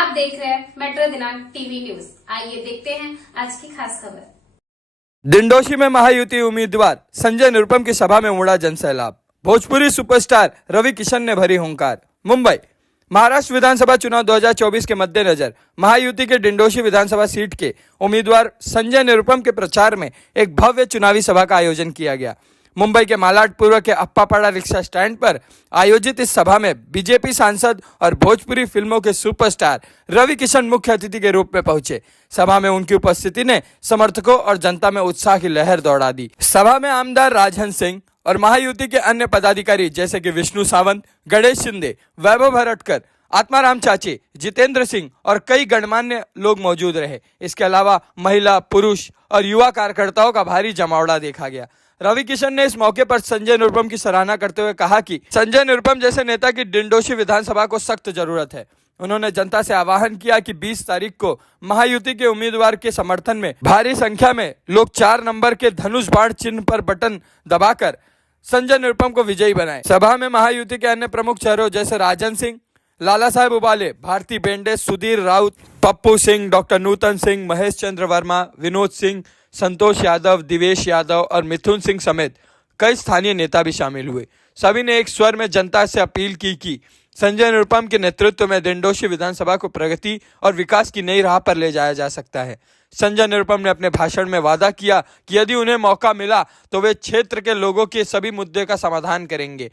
आप देख रहे हैं मेट्रो दिनांक टीवी न्यूज। आइए देखते हैं आज की खास खबर। डिंडोशी में महायुति उम्मीदवार संजय निरुपम की सभा में उमड़ा जनसैलाब। भोजपुरी सुपरस्टार रवि किशन ने भरी हुंकार। मुंबई महाराष्ट्र विधानसभा चुनाव 2024 के मद्देनजर महायुति के डिंडोशी विधानसभा सीट के उम्मीदवार संजय निरुपम के प्रचार में एक भव्य चुनावी सभा का आयोजन किया गया। मुंबई के मालाडपुरा के अप्पापाड़ा रिक्शा स्टैंड पर आयोजित इस सभा में बीजेपी सांसद और भोजपुरी फिल्मों के सुपरस्टार रवि किशन मुख्य अतिथि के रूप में पहुंचे। सभा में उनकी उपस्थिति ने समर्थकों और जनता में उत्साह की लहर दौड़ा दी। सभा में आमदार राजहंस सिंह और महायुति के अन्य पदाधिकारी जैसे कि विष्णु सावंत, गणेश शिंदे, वैभव भरटकर, आत्माराम चाची, जितेंद्र सिंह और कई गणमान्य लोग मौजूद रहे। इसके अलावा महिला, पुरुष और युवा कार्यकर्ताओं का भारी जमावड़ा देखा गया। रवि किशन ने इस मौके पर संजय निरुपम की सराहना करते हुए कहा कि संजय निरुपम जैसे नेता की डिंडोशी विधानसभा को सख्त जरूरत है। उन्होंने जनता से आह्वान किया कि 20 तारीख को महायुति के उम्मीदवार के समर्थन में भारी संख्या में लोग 4 नंबर के धनुष बाण चिन्ह पर बटन दबाकर संजय निरुपम को विजयी बनाए। सभा में महायुति के अन्य प्रमुख चेहरों जैसे राजन सिंह, लाला साहेब उबाले, भारती बेंडे, सुधीर राउत, पप्पू सिंह, डॉक्टर नूतन सिंह, महेश चंद्र वर्मा, विनोद सिंह, संतोष यादव, दिवेश यादव और मिथुन सिंह समेत कई स्थानीय नेता भी शामिल हुए। सभी ने एक स्वर में जनता से अपील की कि संजय निरुपम के नेतृत्व में डिंडोशी विधानसभा को प्रगति और विकास की नई राह पर ले जाया जा सकता है। संजय निरुपम ने अपने भाषण में वादा किया कि यदि उन्हें मौका मिला तो वे क्षेत्र के लोगों के सभी मुद्दे का समाधान करेंगे।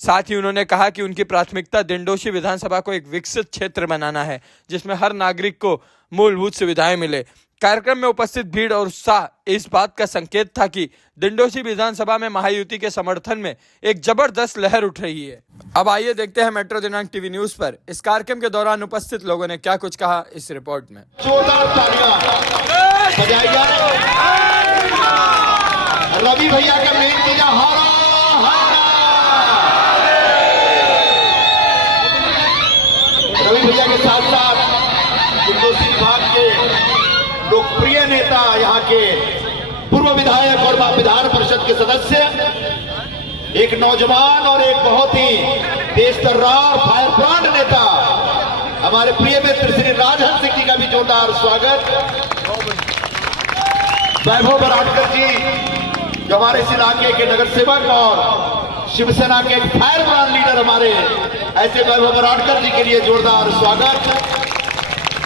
साथ ही उन्होंने कहा कि उनकी प्राथमिकता डिंडोशी विधानसभा को एक विकसित क्षेत्र बनाना है जिसमें हर नागरिक को मूलभूत सुविधाएं मिले। कार्यक्रम में उपस्थित भीड़ और उत्साह इस बात का संकेत था कि डिंडोशी विधानसभा में महायुति के समर्थन में एक जबरदस्त लहर उठ रही है। अब आइए देखते हैं मेट्रो दिनांक टीवी न्यूज पर इस कार्यक्रम के दौरान उपस्थित लोगों ने क्या कुछ कहा इस रिपोर्ट में। रवि भैया का मेन चीजा रवि भैया के साथ साथ डिंडोशी विभाग के लोकप्रिय नेता, यहाँ के पूर्व विधायक और विधान परिषद के सदस्य, एक नौजवान और एक बहुत ही तेज तर्रार फायर ब्रांड नेता हमारे प्रिय मित्र श्री राजहंस सिंह जी का भी जोरदार स्वागत। वैभव भराटकर जी जो हमारे इस इलाके के नगर सेवक और शिवसेना के एक फायर ब्रांड लीडर हमारे, ऐसे वैभव भराटकर जी के लिए जोरदार स्वागत।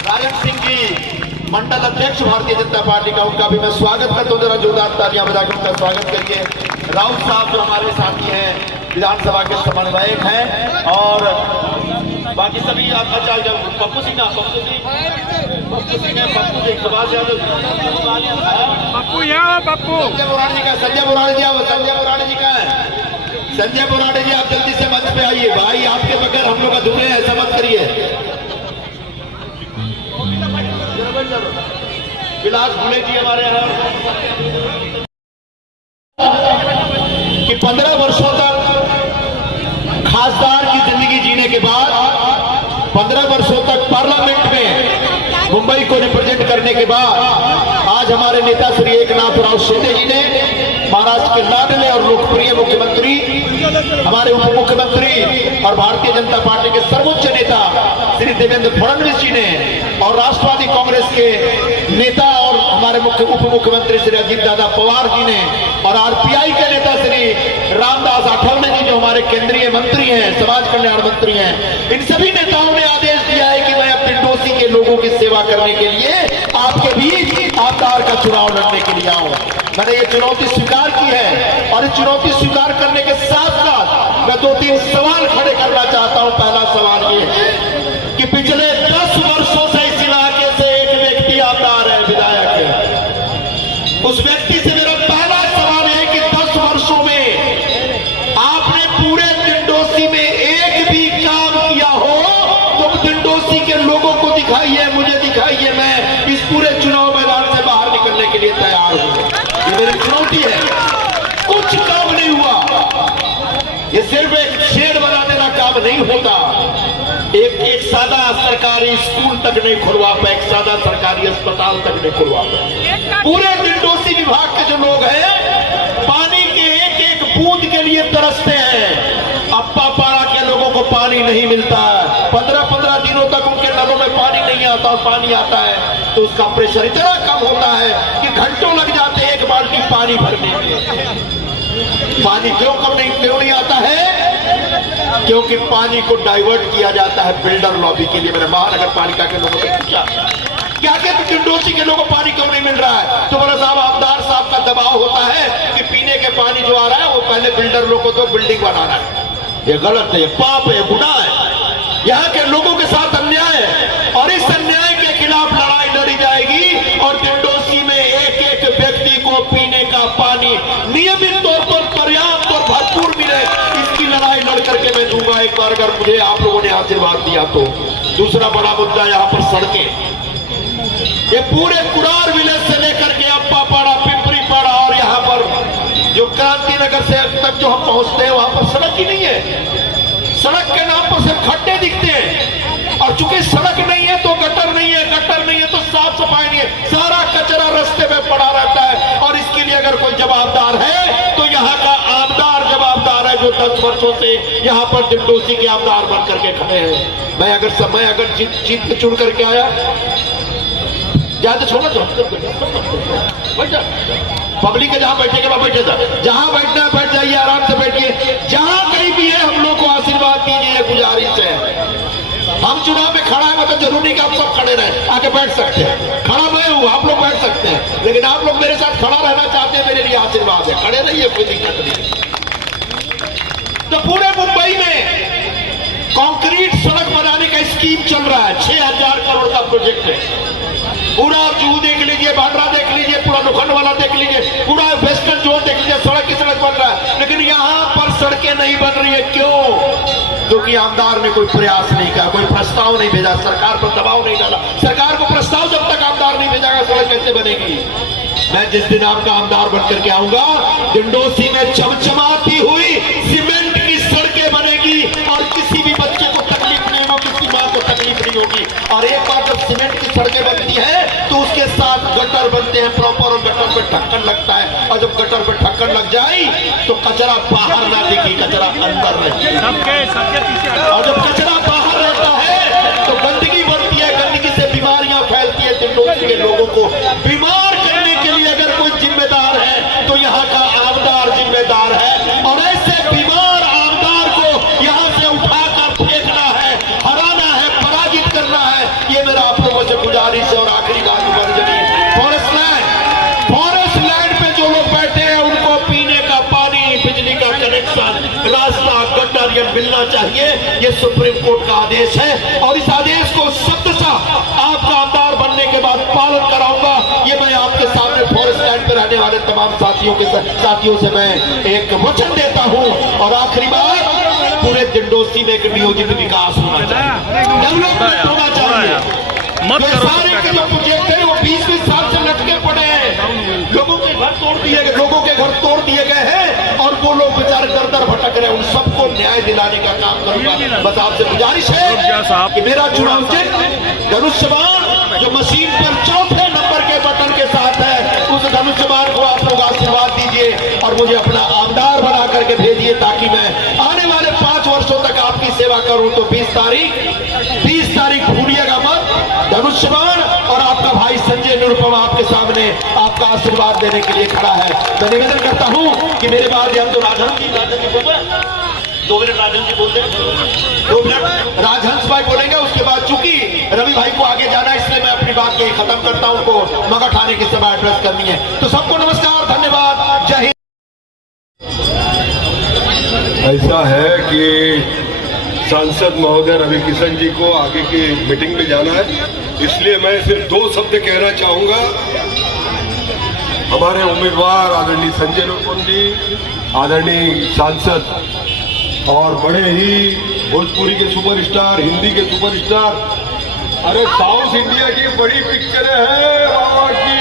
राजहंस सिंह जी मंडल अध्यक्ष भारतीय जनता पार्टी का, उनका भी मैं स्वागत करता हूं। जरा जोरदार तालियां बजाकर उनका स्वागत करिए। राउत साहब जो हमारे साथी हैं, विधानसभा के समन्वयक हैं, और बाकी सभी अच्छा पप्पू सिंह है, पप्पू सिंह, सुभाष यादव, पप्पू यहाँ, पप्पू संजय बुराड़ी जी का, संजय बुराड़ी जी का है। संजय बुराड़ी जी आप जल्दी से मंच पे आइए भाई, आपके बगैर हम लोग अधूरे हैं, ऐसा मत करिए। विलास भुले जी हमारे यहाँ कि 15 वर्षों तक खासदार की जिंदगी जीने के बाद 15 वर्षों तक पार्लियामेंट में मुंबई को रिप्रेजेंट करने के बाद आज हमारे नेता श्री एकनाथ राव शिंदे जी ने, महाराष्ट्र के लाडले और लोकप्रिय मुख्यमंत्री, हमारे उप मुख्यमंत्री और भारतीय जनता पार्टी के सर्वोच्च नेता श्री देवेंद्र फडणवीस जी ने, और राष्ट्रवादी कांग्रेस के नेता और हमारे उप मुख्यमंत्री श्री अजित दादा पवार जी ने, और आरपीआई के नेता श्री रामदास आठवले जी जो हमारे केंद्रीय मंत्री हैं, समाज कल्याण मंत्री हैं, इन सभी नेताओं ने आदेश दिया है कि मैं अपने डिंडोशी के लोगों की सेवा करने के लिए आपके बीच आमदार का चुनाव लड़ने के लिए आऊं। मैंने ये चुनौती स्वीकार की है, और इस चुनौती स्वीकार करने के साथ साथ मैं 2-3 सवाल खड़े करना चाहता हूं। पहला सवाल ये है कि पिछले 10 वर्षों से इस इलाके से एक व्यक्ति आमदार है, विधायक है। उस व्यक्ति से मेरा पहला सवाल है कि 10 वर्षों में आपने पूरे डिंडोशी में एक भी काम किया हो तो डिंडोशी के लोगों को दिखाइए, मुझे दिखाइए। मैं इस पूरे चुनाव मैदान से बाहर निकलने के लिए तैयार हूं। ये मेरी चुनौती है। कुछ काम नहीं हुआ, ये सिर्फ एक शेड बना देना काम नहीं होता। एक सादा सरकारी स्कूल तक नहीं खुलवा पाए, एक सादा सरकारी अस्पताल तक नहीं खुलवा पाए। पूरे डिंडोशी विभाग के जो लोग हैं पानी के एक एक बूंद के लिए तरसते हैं। अप्पापाड़ा के लोगों को पानी नहीं मिलता, 15-15 दिनों तक उनके नलों में पानी बरसों पानी आता है तो उसका प्रेशर इतना कम होता है कि घंटों लग जाते हैं एक बाल्टी पानी भरने में। पानी क्यों नहीं आता है? क्योंकि पानी को डाइवर्ट किया जाता है बिल्डर लॉबी के लिए। मैंने महानगर पालिका के लोगों से पूछा क्या डिंडोसी के लोगों को पानी क्यों नहीं मिल रहा है, तो बोला साहब आमदार साहब का दबाव होता है कि पीने के पानी जो आ रहा है वो पहले बिल्डर लोग को तो बिल्डिंग बनाना है। ये गलत है, ये पाप है, ये गुनाह है, यहाँ के लोगों के साथ अन्याय है और इस अन्याय के खिलाफ लड़ाई लड़ी जाएगी और डिंडोसी में एक एक व्यक्ति को पीने का पानी नियमित तौर पर पर्याप्त और भरपूर मिले, इसकी लड़ाई लड़ करके मैं दूंगा एक बार, अगर मुझे आप लोगों ने आशीर्वाद दिया तो। दूसरा बड़ा मुद्दा यहाँ पर सड़कें, ये पूरे कुड़ार विलेज से लेकर के अप्पापाड़ा, पिंपरी पाड़ा और यहाँ पर जो क्रांति नगर से तक जो हम पहुंचते हैं वहां पर सड़क ही नहीं है। सड़क के नाम पर सिर्फ खड्डे दिखते हैं और चूंकि सड़क नहीं है तो गटर नहीं है, गटर नहीं है तो साफ सफाई नहीं है, सारा कचरा रास्ते में पड़ा रहता है। और इसके लिए अगर कोई जवाबदार है तो यहाँ का आमदार जवाबदार है जो 10 वर्षों से यहाँ पर डिंडोसी के आमदार बन करके खड़े हैं। मैं अगर जीत के चुन करके आया ज्यादा छोड़ना पब्लिक के जहां बैठेंगे वहां बैठे था, जहां बैठना है बैठ जाइए, आराम से बैठिए, जहां कहीं भी है हम लोग को आशीर्वाद दीजिए, गुजारिश है। हम चुनाव में खड़ा है मतलब जरूरी नहीं कि आप सब खड़े रहे, आके बैठ सकते हैं, खड़ा मैं हूं, आप लोग बैठ सकते हैं, लेकिन आप लोग मेरे साथ खड़ा रहना चाहते हैं, मेरे लिए आशीर्वाद है, खड़े रहिए, कोई दिक्कत नहीं। तो पूरे मुंबई में कंक्रीट सड़क बनाने का स्कीम चल रहा है, 6000 करोड़ का प्रोजेक्ट है। पूरा जूहू देख लीजिए, बांद्रा देख लीजिए, पूरा लोखंड वाला देख लीजिए, पूरा वेस्टर्न जोन देख लीजिए, सड़क की सड़क बन रहा है, लेकिन यहाँ पर सड़कें नहीं बन रही है। क्यों? क्योंकि आमदार ने कोई प्रयास नहीं किया, कोई प्रस्ताव नहीं भेजा, सरकार पर दबाव नहीं डाला। सरकार को प्रस्ताव जब तक आमदार नहीं भेजागा सड़क कैसे बनेगी? मैं जिस दिन आपका आमदार बनकर के आऊंगा, डिंडोसी में चमचमाती हुई सीमेंट की सड़कें बनेगी और किसी भी बच्चे को तकलीफ नहीं होगी, किसी मां को तकलीफ नहीं होगी। और एक बार जब सीमेंट की सड़कें बनती है तो उसके साथ गटर बनते हैं प्रॉपर, और गटर पे ढक्कन लगता है, और जब गटर पे ढक्कन लग जाए तो कचरा बाहर ना दिखे, कचरा अंदर रहे। और जब कचरा बाहर रहता है तो गंदगी बढ़ती है, गंदगी से बीमारियां फैलती है। डिंडोसी के लोगों को बीमार करने के लिए अगर कोई जिम्मेदार है तो यहाँ का आमदार जिम्मेदार है, और ऐसे बीमार आमदार को यहाँ से उठाकर फेंकना है, हराना है, पराजित करना है। ये मेरा आप लोगों से गुजारिश है। और आखिरी बात फॉरेस्ट लैंड पे जो लोग बैठे हैं उनको पीने का पानी, बिजली का कनेक्शन, रास्ता, गटर ये मिलना चाहिए। ये सुप्रीम कोर्ट का आदेश है और इस आदेश को शब्दशः आपका आमदार बनने के बाद पालन कराऊंगा। ये मैं आपके सामने फॉरेस्ट लैंड पे रहने वाले तमाम साथियों से मैं एक वचन देता हूं। और आखिरी बात, पूरे डिंडोसी में एक नियोजित विकास होना चाहिए, डेवलपमेंट होना चाहिए। सारे के जो प्रोजेक्ट है वो 20-20 साल से लटके पड़े हैं, लोगों के घर तोड़ दिए गए हैं और वो लोग बेचारे दर भटक रहे हैं। उन सबको न्याय दिलाने का काम करूंगा। बस आपसे गुजारिश है कि मेरा चुनाव चिन्ह धनुष्यबाण जो मशीन पर 4थे नंबर के बटन के साथ है, उस धनुष्यबाण को आप लोग आशीर्वाद दीजिए और मुझे अपना आमदार बना करके भेजिए, ताकि मैं आने वाले 5 वर्षों तक आपकी सेवा करूं। तो 20 तारीख भूलिएगा मत। धनुष्यबाण और आपका भाई संजय निरुपम आपके सामने आपका आशीर्वाद देने के लिए खड़ा है। मैं निवेदन करता हूं कि मेरे बाद हम तो राजहंस जी बोल रहे हैं, 2 मिनट राजहंस जी बोलते हैं, 2 मिनट राजहंस भाई बोलेंगे। उसके बाद चूंकि रवि भाई को आगे जाना है इसलिए मैं अपनी बात यही खत्म करता हूं, उनको मगध थाने की सभा एड्रेस करनी है। तो सबको नमस्कार, धन्यवाद, जय हिंद। ऐसा है कि सांसद महोदय रवि किशन जी को आगे की मीटिंग में जाना है, इसलिए मैं सिर्फ 2 शब्द कहना चाहूंगा। हमारे उम्मीदवार आदरणीय संजय निरुपम जी, आदरणीय सांसद और बड़े ही भोजपुरी के सुपरस्टार, हिंदी के सुपरस्टार, अरे साउथ इंडिया की बड़ी पिक्चरें हैं बाबा की।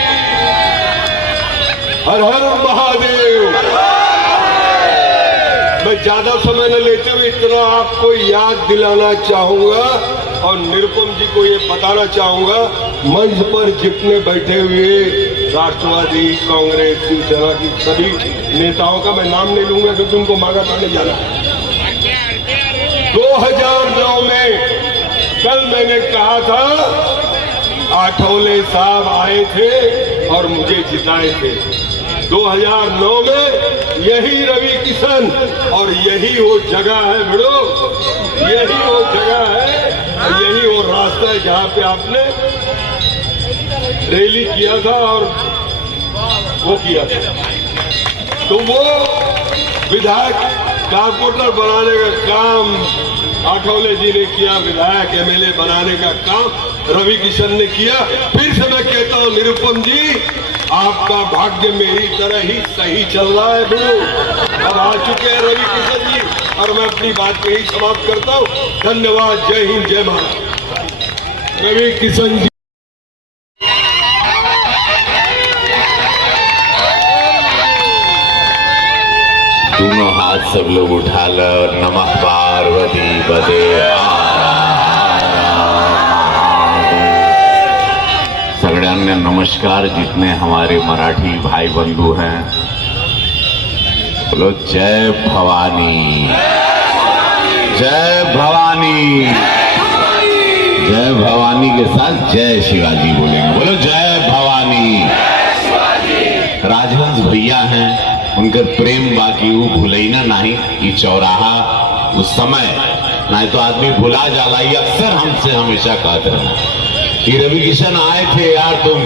हर हर महादेव। मैं ज्यादा समय न लेते हुए इतना आपको याद दिलाना चाहूंगा और निरुपम जी को ये बताना चाहूंगा, मंच पर जितने बैठे हुए राष्ट्रवादी, कांग्रेस, शिवसेना की सभी नेताओं का मैं नाम नहीं लूंगा क्योंकि उनको मांगा था नहीं जाना। 2009 में कल मैंने कहा था वाले साहब आए थे और मुझे जिताए थे 2009 में। यही रवि किशन और यही वो जगह है भिड़ो, यही वो जगह है और यही वो रास्ता है जहाँ पे आपने रैली किया था और वो किया था। तो वो विधायक कारपोरेटर बनाने का काम आठवले जी ने किया, विधायक एमएलए बनाने का काम रवि किशन ने किया। फिर से मैं कहता हूं निरुपम जी, आपका भाग्य मेरी तरह ही सही चल रहा है गुरु। अब आ चुके हैं रवि किशन जी और मैं अपनी बात में ही समाप्त करता हूं। धन्यवाद। जय हिंद, जय भारत। रवि किशन जी। दोनों हाथ सब लोग उठा लो। नमः पार्वती पते। सगळ्यांना नमस्कार। जितने हमारे मराठी भाई बंधु हैं, बोलो जय भवानी, जय भवानी। जय भवानी के साथ जय शिवाजी बोलेंगे। बोलो जय भवानी। राजहंस भैया हैं, उनकर प्रेम बाकी वो भूलैना नहीं। ये चौराहा उस समय नहीं तो आदमी भुला जाला। ये अक्सर हमसे हमेशा कहते रहे कि रवि किशन आए थे यार तुम,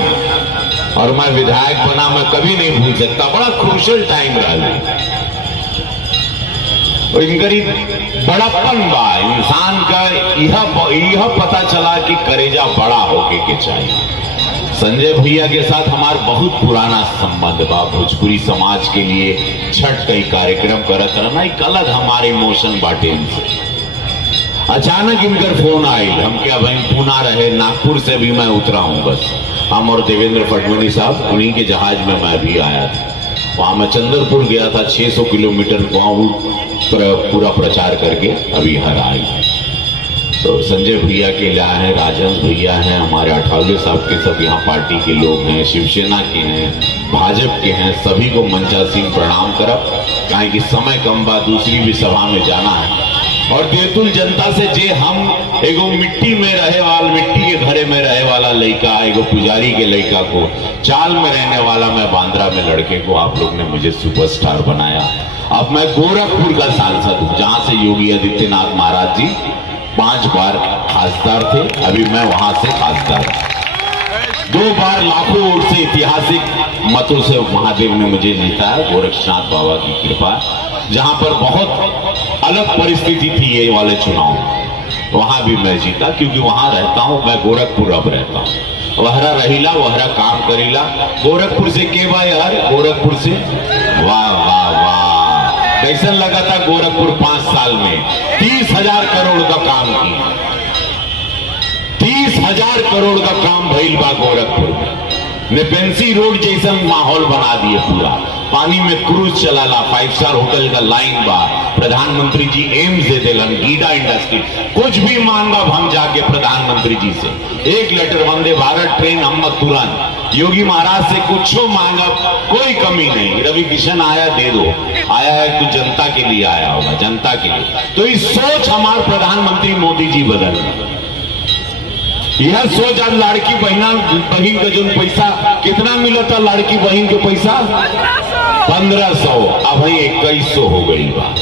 और मैं विधायक बना, मैं कभी नहीं भूल सकता। बड़ा क्रूशल टाइम रहा। इनकरी बड़ापन बा इंसान का। यह पता चला कि करेजा बड़ा होके के चाहिए। संजय भैया के साथ हमारा बहुत पुराना संबंध बा। भोजपुरी समाज के लिए छठ कई कार्यक्रम करत रहना, एक अलग हमारे इमोशन बाटे इनसे। अचानक इनकर फोन आई। हम क्या भाई पूना रहे, नागपुर से भी मैं उतरा हूं बस। हम और देवेंद्र फडणवीस साहब उन्हीं के जहाज में मैं भी आया था। वहां मैं चंद्रपुर गया था, 600 किलोमीटर वहां पूरा प्रचार करके अभी यहाँ आई। तो संजय भैया के लिए हैं, राजहंस भैया हैं, हमारे अठावले साहब के सब यहाँ पार्टी के लोग हैं, शिवसेना के हैं, भाजपा के हैं। सभी को मंचा सिंह प्रणाम करब, कहीं कि समय कम बा, दूसरी भी सभा में जाना है। और बैतूल जनता से जे हम एगो मिट्टी में रहे वाला, मिट्टी के घरे में रहे वाला लड़का, एगो पुजारी के लड़का को, चाल में रहने वाला मैं बांद्रा में लड़के को आप लोग ने मुझे सुपरस्टार बनाया। अब मैं गोरखपुर का सांसद हूँ, जहां से योगी आदित्यनाथ महाराज जी 5 बार खासदार थे। अभी मैं वहां से खासदार 2 बार लाखों वोट से ऐतिहासिक मतों से महादेव ने मुझे जीता है, गोरक्षनाथ बाबा की कृपा। जहां पर बहुत अलग परिस्थिति थी ये वाले चुनाव, वहां भी मैं जीता, क्योंकि वहां रहता हूं मैं। गोरखपुर अब रहता हूं, वहरा रहीला, वहरा काम करीला। गोरखपुर से के भाई यार, गोरखपुर से वाह वाह वाह। कैसा लगा था गोरखपुर 5 साल में? 30,000 करोड़ का काम किया। 30,000 करोड़ का काम भइल बा गोरखपुर में। नेपेंसी रोड जैसा माहौल बना दिए पूरा। पानी में क्रूज चलाला, 5 स्टार होटल का लाइन बा। प्रधानमंत्री जी एम्स दे देलन, गीडा इंडस्ट्री। कुछ भी मांगब हम जाके प्रधानमंत्री जी से, 1 लेटर वंदे भारत ट्रेन हम तुरंत। योगी महाराज से कुछ मांगब, कोई कमी नहीं। रवि किशन आया दे दो, आया है तो जनता के लिए आया होगा, जनता के लिए। तो इस सोच हमारे प्रधानमंत्री मोदी जी बदल। यह सोच आज लड़की बहन का जो पैसा कितना मिला था, लड़की बहन के पैसा 1500, अब वही 2100 हो गई बा।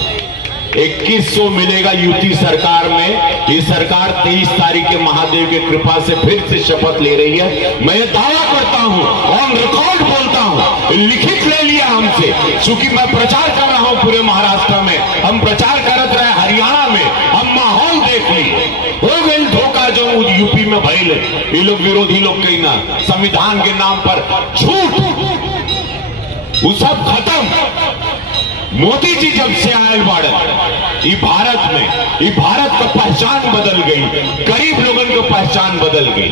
2100 मिलेगा यूपी सरकार में। ये सरकार 23 तारीख के महादेव के कृपा से फिर से शपथ ले रही है। मैं दावा करता हूं, ऑन रिकॉर्ड बोलता हूं, लिखित ले लिया हमसे, क्योंकि मैं प्रचार कर रहा हूं पूरे महाराष्ट्र में। हम प्रचार करते रहे हरियाणा में, हम माहौल देख लिए। हो गई धोखा जो यूपी में भइल। ये लोग विरोधी लोग कही ना, संविधान के नाम पर झूठ, वो सब खत्म। मोदी जी जब से आए बाड़े ये भारत में, ये भारत का पहचान बदल गई, गरीब लोगों की पहचान बदल गई।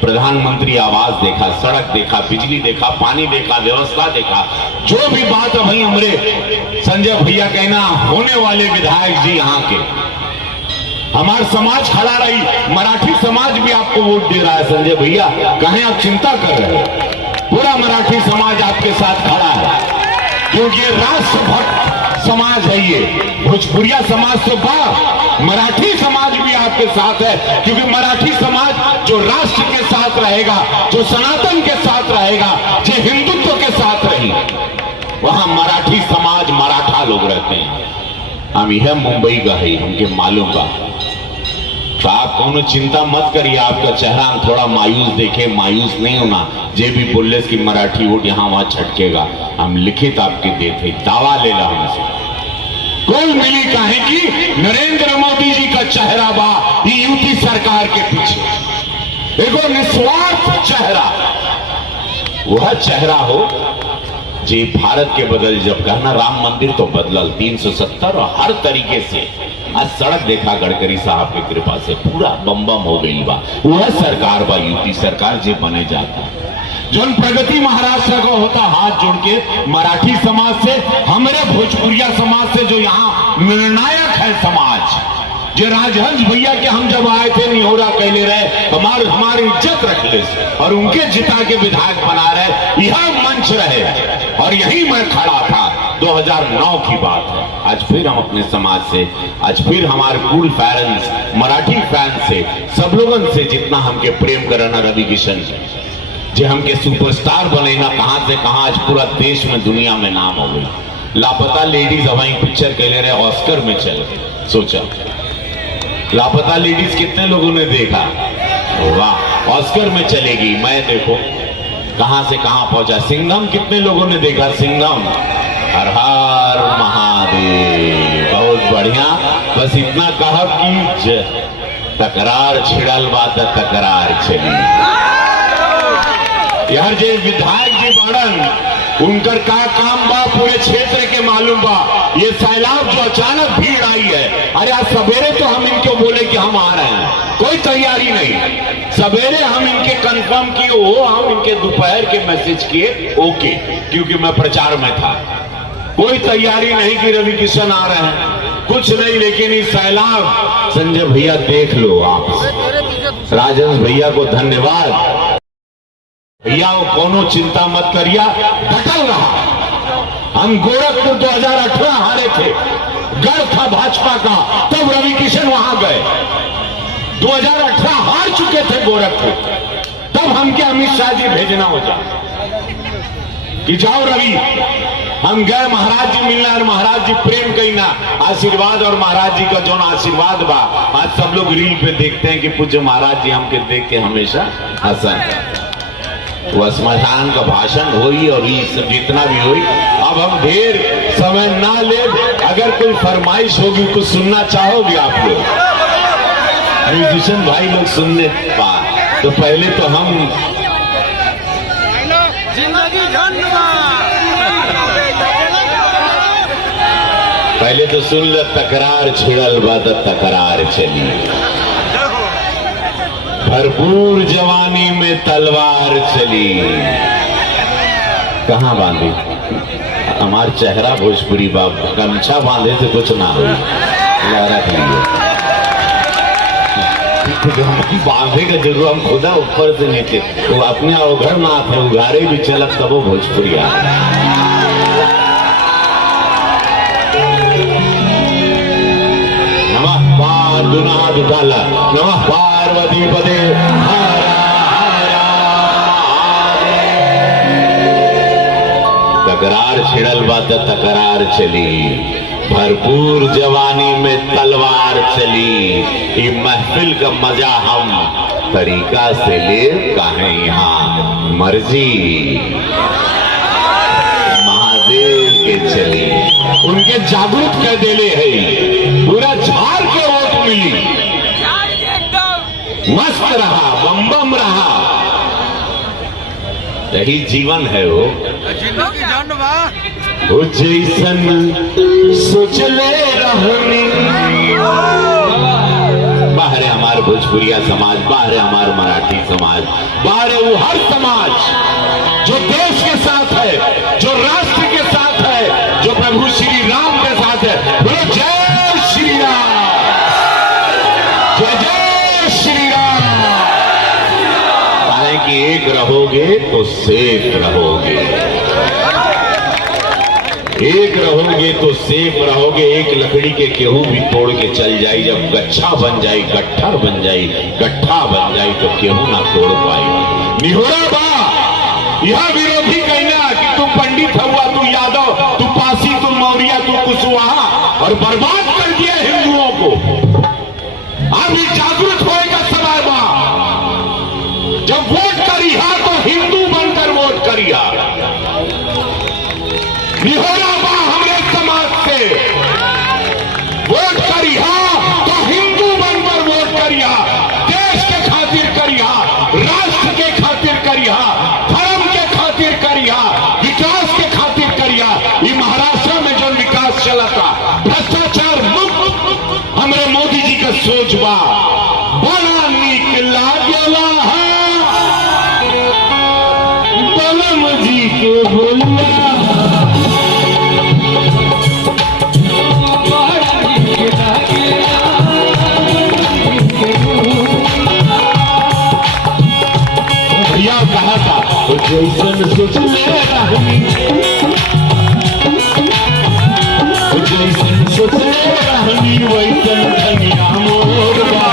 प्रधानमंत्री आवास देखा, सड़क देखा, बिजली देखा, पानी देखा, व्यवस्था देखा। जो भी बात है भाई हमारे संजय भैया कहना, होने वाले विधायक जी यहाँ के, हमारा समाज खड़ा रही। मराठी समाज भी आपको वोट दे रहा है संजय भैया, कहें आप चिंता कर रहे हैं। पूरा मराठी समाज आपके साथ खड़ा है, क्योंकि राष्ट्रभक्त समाज है ये। भोजपुरिया समाज तो मराठी समाज भी आपके साथ है, क्योंकि मराठी समाज जो राष्ट्र के साथ रहेगा, जो सनातन के साथ रहेगा, जो हिंदुत्व के साथ रहेगा, वहां मराठी समाज मराठा लोग रहते हैं। हम यह मुंबई का है, हमके मालूम का। तो आप कोनो चिंता मत करिए, आपका चेहरा हम थोड़ा मायूस देखे, मायूस नहीं होना। जे भी बोले कि मराठी वोट यहाँ वहां छटकेगा, हम लिखित आपके देते, दावा ले ला हमसे। कोई मिली काहे कि नरेंद्र मोदी जी का चेहरा बा ये यूपी सरकार के पीछे, एगो निस्वार्थ चेहरा, वह चेहरा हो जी भारत के बदल। जब कहना राम मंदिर तो बदलल 370 और हर तरीके से आज सड़क देखा गडकरी साहब की कृपा से पूरा बम बम हो गई बा। वह सरकार बा यूपी सरकार जे बने जाता, जो प्रगति महाराष्ट्र को होता हाथ जोड़ के मराठी समाज से, हमारे भोजपुरिया समाज से, जो यहाँ निर्णायक है समाज, जो राजहंस भैया के हम जब आए थे निहोरा कहले रहे हमारी इज्जत रख ले और उनके जिता के विधायक बना रहे, यह मंच रहे और यही मैं खड़ा था। 2009 की बात है। आज फिर हम अपने समाज से, आज फिर हमारे कूल फैंस, मराठी फैन से, सब लोगों से जितना हमके प्रेम करना रवि किशन जो हमके सुपरस्टार बने ना, कहां से कहां आज पूरा देश में दुनिया में नाम हो गई। लापता लेडीज हमारी पिक्चर कहले रहे ऑस्कर में चल गए। सोचा लापता लेडीज कितने लोगों ने देखा, वाह ऑस्कर में चलेगी। मैं देखो कहां से कहां पहुंचा। सिंघम कितने लोगों ने देखा, सिंघम, हर हर महादेव, बहुत बढ़िया। बस इतना कहा कि तकरार छिड़ल बात तकरार चली। यार जे विधायक जी बाड़न उनकर का काम बा पूरे क्षेत्र के मालूम बा। ये सैलाब जो अचानक भीड़ आई है, अरे आज सवेरे तो हम इनको बोले कि हम आ रहे हैं, कोई तैयारी नहीं। सवेरे हम इनके कंफर्म किए हो, हम इनके दोपहर के मैसेज किए ओके, क्योंकि मैं प्रचार में था। कोई तैयारी नहीं कि रवि किशन आ रहे हैं, कुछ नहीं। लेकिन इस सैलाब, संजय भैया देख लो आप, राजेश भैया को धन्यवाद भैया, वो कोनो चिंता मत करिया, डटल रहा। हम गोरखपुर 2018 हारे थे, गढ़ था भाजपा का, तब रवि किशन वहां गए। 2018 हार चुके थे गोरखपुर, तब हम क्या अमित शाह जी भेजना हो जाए कि जाओ रवि। हम गए महाराज जी मिलना और महाराज जी प्रेम कहना, आशीर्वाद और महाराज जी का जो आशीर्वाद बा। आज सब लोग रील पे देखते हैं कि पूज्य महाराज जी हमके देख के हमेशा हंसन। वह स्मशान का भाषण हुई और ये सब जितना भी हुई, अब हम ढेर समय ना ले। अगर कोई फरमाइश होगी कुछ सुनना चाहोगे आप लोग, म्यूजिशियन भाई लोग सुनने तो पहले तो हम पहले तो सुन ले, तकरार छिड़ल बात तकरार चली। भरपूर जवानी में तलवार चली। कहां बांधी हमार चेहरा भोजपुरी बाप, गमछा बांधे से कुछ ना हो, रख लिए बांधे का जरूर हम खुदा ऊपर से नीचे तो अपने उघर ना थे, उघारे भी चलत तब वो भोजपुरी आ। नमः पार्वती उठाला, नमः पार्वती पदे तकरार छिड़ल बात तकरार चली। भरपूर जवानी में तलवार चली। ये महफिल का मजा हम तरीका से ले काहे यहाँ मर्जी महादेव के चली। उनके जागरूक कर देले है, पूरा झाड़ के वोट मिली, मस्त रहा, बम बम रहा। यही जीवन है वो जैसन सोचले रहनी। बाहर है हमारा भोजपुरिया समाज, बाहर है हमारा मराठी समाज, बाहर है वो हर समाज जो देश के साथ है, जो राष्ट्र के साथ है, जो प्रभु श्री राम के साथ है। बोलो जय श्री राम, जय जय श्री राम। काहे कि एक रहोगे तो सेफ रहोगे। एक रहोगे तो सेफ रहोगे, एक लकड़ी के केहू भी तोड़ के चल जाई, जब गच्छा बन जाई, गट्ठर बन जाई, गट्ठा बन जाई तो केहू ना तोड़ पाई। निहोरा बा यह विरोधी कहना कि तू पंडित हुआ, तू यादव, तू पासी, तू मौर्य, तू कुशवाहा, और बर्बाद कर दिया हिंदुओं को। अभी जागरूक होएगा समय बा, जब वोट करिया तो हिंदू बनकर वोट करिया। निहोरा बा हमरे समाज से, वोट करिया तो हिंदू बनकर वोट करिया, देश के खातिर करिया, राष्ट्र के खातिर करिया, धर्म के खातिर करिया, विकास के खातिर करिया। ये महाराष्ट्र में जो विकास चला था, भ्रष्टाचार मुक्त हमरे मोदी जी का सोच बा, बड़ा नीक लागेला है बलम जी के बोलना। भैया कहा था तो जैसन सोच ले रहनी, जैसन सोच ले रहनी वैसन धनिया मोर बा।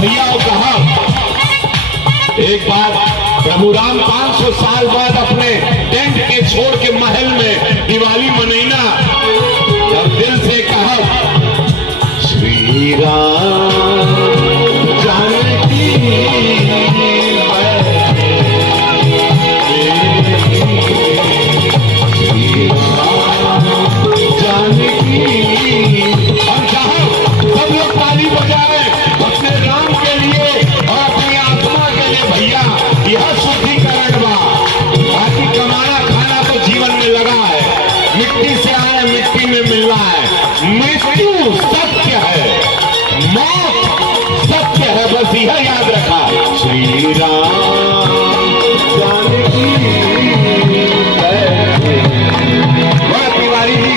भैया कहा एक बार प्रभु राम 500 साल बाद अपने टेंट के छोड़ के महल में दिवाली मनैना, तब दिल से कहा श्री राम जानकी श्री राम जानकी। हम चाहो सब लोग ताली बजाए अपने राम के लिए और अपनी आत्मा के लिए। भैया यह शुद्धिकरण बा, बाकी कमाना खाना तो जीवन में लगा है, मिट्टी से आए मिट्टी में मिलना है। मृत्यु सत्य है, मौत सत्य है, बस यह याद रखा। श्री राम जानकी बोलो तिवारी जी।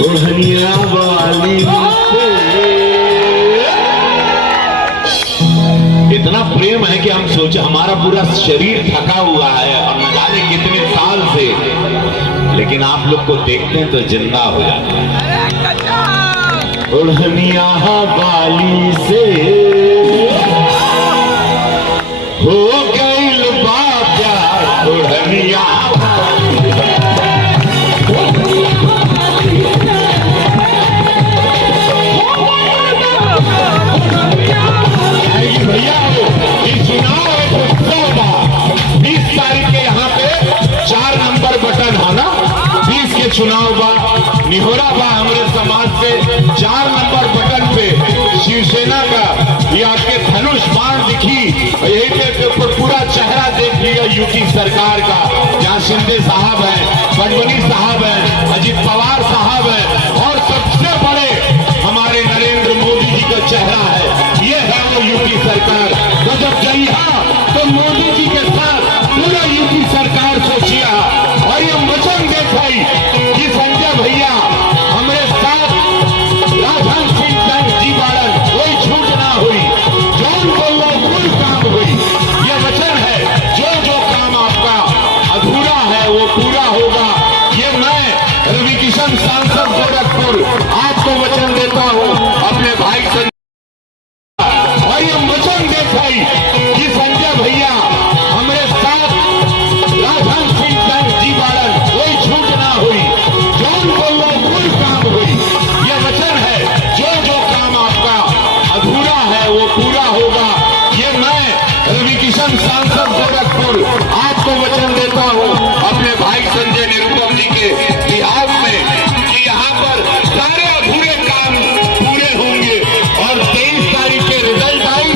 ओढ़निया वाली इतना प्रेम है कि हम सोचे हमारा पूरा शरीर थका हुआ है और न जाने कितने साल से, लेकिन आप लोग को देखते हैं तो जिंदा हो जाते हैं। ओढ़निया वाली से हो गई बा प्यार, ओढ़निया भैया चुनाव एक उत्सव बा। 20 तारीख के यहाँ पे 4 नंबर बटन है ना, 20 के चुनाव बा। निहोरा बा हमारे समाज से 4 नंबर बटन पे शिवसेना का ये आपके धनुष बाण दिखी, यही पे पूरा चेहरा देख लिया यूपी सरकार का, जहाँ शिंदे साहब है, फडणवीस साहब है, अजित पवार साहब है, और सबसे बड़े हमारे नरेंद्र मोदी जी का चेहरा है। ये है वो यूपी सरकार। तो जब जइहा तो मोदी जी के साथ पूरा यूपी सरकार सोचिया और ये वचन देखाई कि संजय भैया हमारे साथ राजन सिंह जी बाड़न, कोई छूट ना हुई, जौन बोलो कोई काम हुई। ये वचन है, जो जो काम आपका अधूरा है वो पूरा होगा। ये मैं रवि किशन सांसद गोरखपुर आपको वचन देता हूँ अपने भाई संजय, और ये वचन देखाई कि संजय भैया हमारे साथ राजन सिंह जी बाड़न, कोई छूट ना हुई, जौन बोलो कोई काम हुई। ये वचन है, जो जो काम आपका अधूरा है वो पूरा होगा। ये मैं रवि किशन सांसद गोरखपुर आपको वचन देता हूँ अपने भाई संजय निरुपम जी के बिहार में कि यहाँ पर सारे अधूरे काम पूरे होंगे। और 23 तारीख के रिजल्ट आई,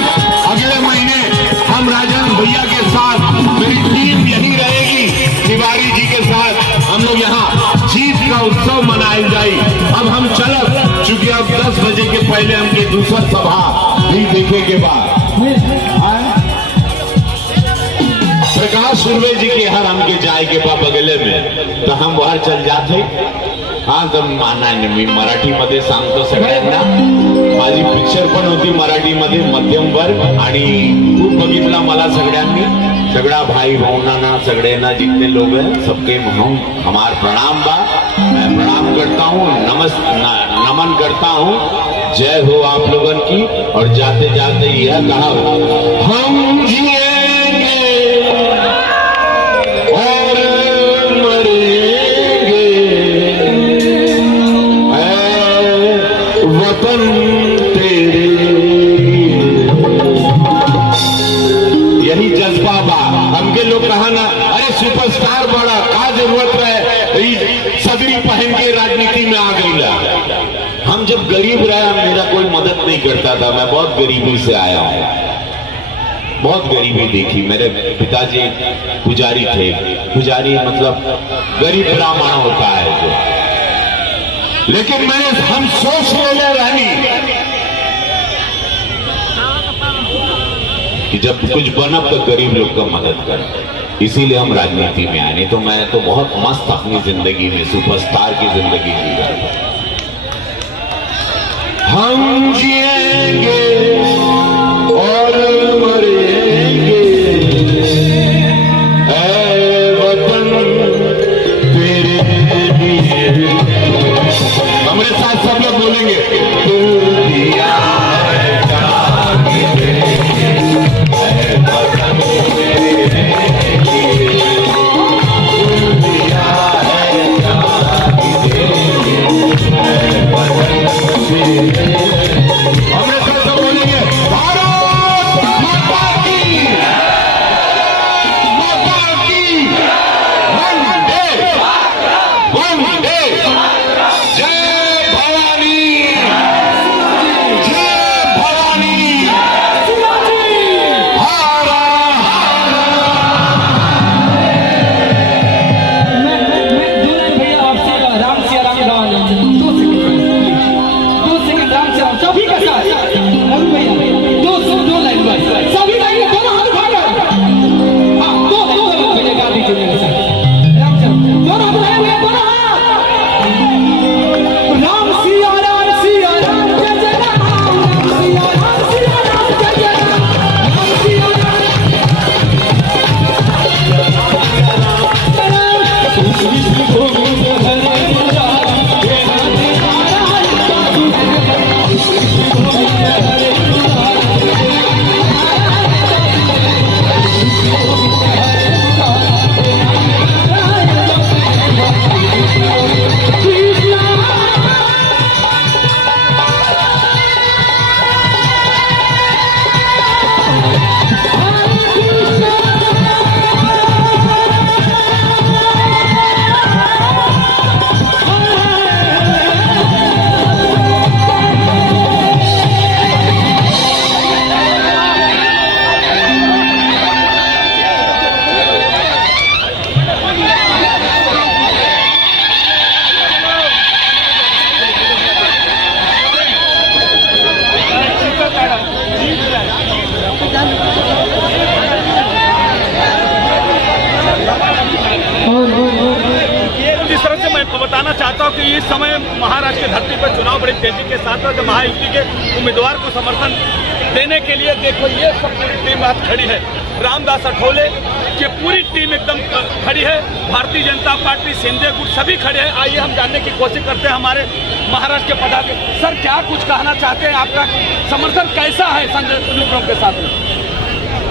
अगले महीने हम राजन भैया के साथ, मेरी टीम यही रहेगी तिवारी जी के साथ, हम लोग यहाँ जीत का उत्सव मनाए जाए। अब हम चलत चूंकि अब 10 बजे के पहले हमके दूसरा सभा भी देखे के बाद प्रकाश सुरवे जी के हर हमके जाए के बा बगले में, तो हम वहां चल जाते. हा तर मी मराठीमध्ये सांगतो सगळ्यांना, माझी पिक्चर पण होती मराठीमध्ये मध्यम वर्ग, आणि खूप बघितला मला सगळ्यांनी, सगळा भाई भावना सगळ्यांना जितने लोग हैं सबके हमार प्रणाम बा. मैं प्रणाम करता हूँ, नमन करता हूँ. जय हो आप लोगन की. और जाते जाते यह कहा, हम जिएंगे और मरेंगे ऐ वतन तेरे. यही जज्बा बा. हमके लोग कहा ना, अरे सुपरस्टार बड़ा का जरूरत है सदरी पहन के राजनीति में आ गई. हम जब गरीब रहा मेरा कोई मदद नहीं करता था. मैं बहुत गरीबी से आया हूं, बहुत गरीबी देखी. मेरे पिताजी पुजारी थे. पुजारी मतलब गरीब ब्राह्मण होता है जो, लेकिन हम सोच ले रहनी कि जब कुछ बनब तो गरीब लोग का मदद कर. इसीलिए हम राजनीति में आए. नहीं तो मैं तो बहुत मस्त अपनी जिंदगी में सुपरस्टार की जिंदगी जी रहा था. हम जिएंगे और मरेंगे ऐ वतन तेरे लिए. हमारे साथ सब लोग बोलेंगे, तू दिया है जागे ऐ वतन तेरे लिए. दिया है जागे ऐ वतन तेरे. हमने सब बोलेंगे, भारत माता की, माता की. वंदे वंदे. जय भवानी, जय भवानी. हारा मैं भैया आपसे राम सिया राम गाना 2 सेकंड राम सिया राम सभी का साथ. अरुण भैया 2 लाइन बस, सभी लाइन दोनों हाथ उठा कर. हाँ 2 भैया गा दीजिए मेरे साथ. राम सिया दोनों हाथ उठाए हुए, दोनों हाथ. राम सिया राम जय जय राम. राम सिया राम जय जय राम. राम सिया जिस तरह से मैं बताना चाहता हूँ कि इस समय महाराष्ट्र की धरती पर चुनाव बड़ी तेजी के साथ है. महायुति के उम्मीदवार को समर्थन देने के लिए देखो ये सब पूरी टीम आज खड़ी है. रामदास अठौले की पूरी टीम एकदम खड़ी है. भारतीय जनता पार्टी, शिंदे गुट सभी खड़े हैं. आइए हम जानने की कोशिश करते हैं हमारे महाराष्ट्र के पदाधिकारी. सर क्या कुछ कहना चाहते हैं, आपका समर्थन कैसा है संजय निरुपम के साथ में?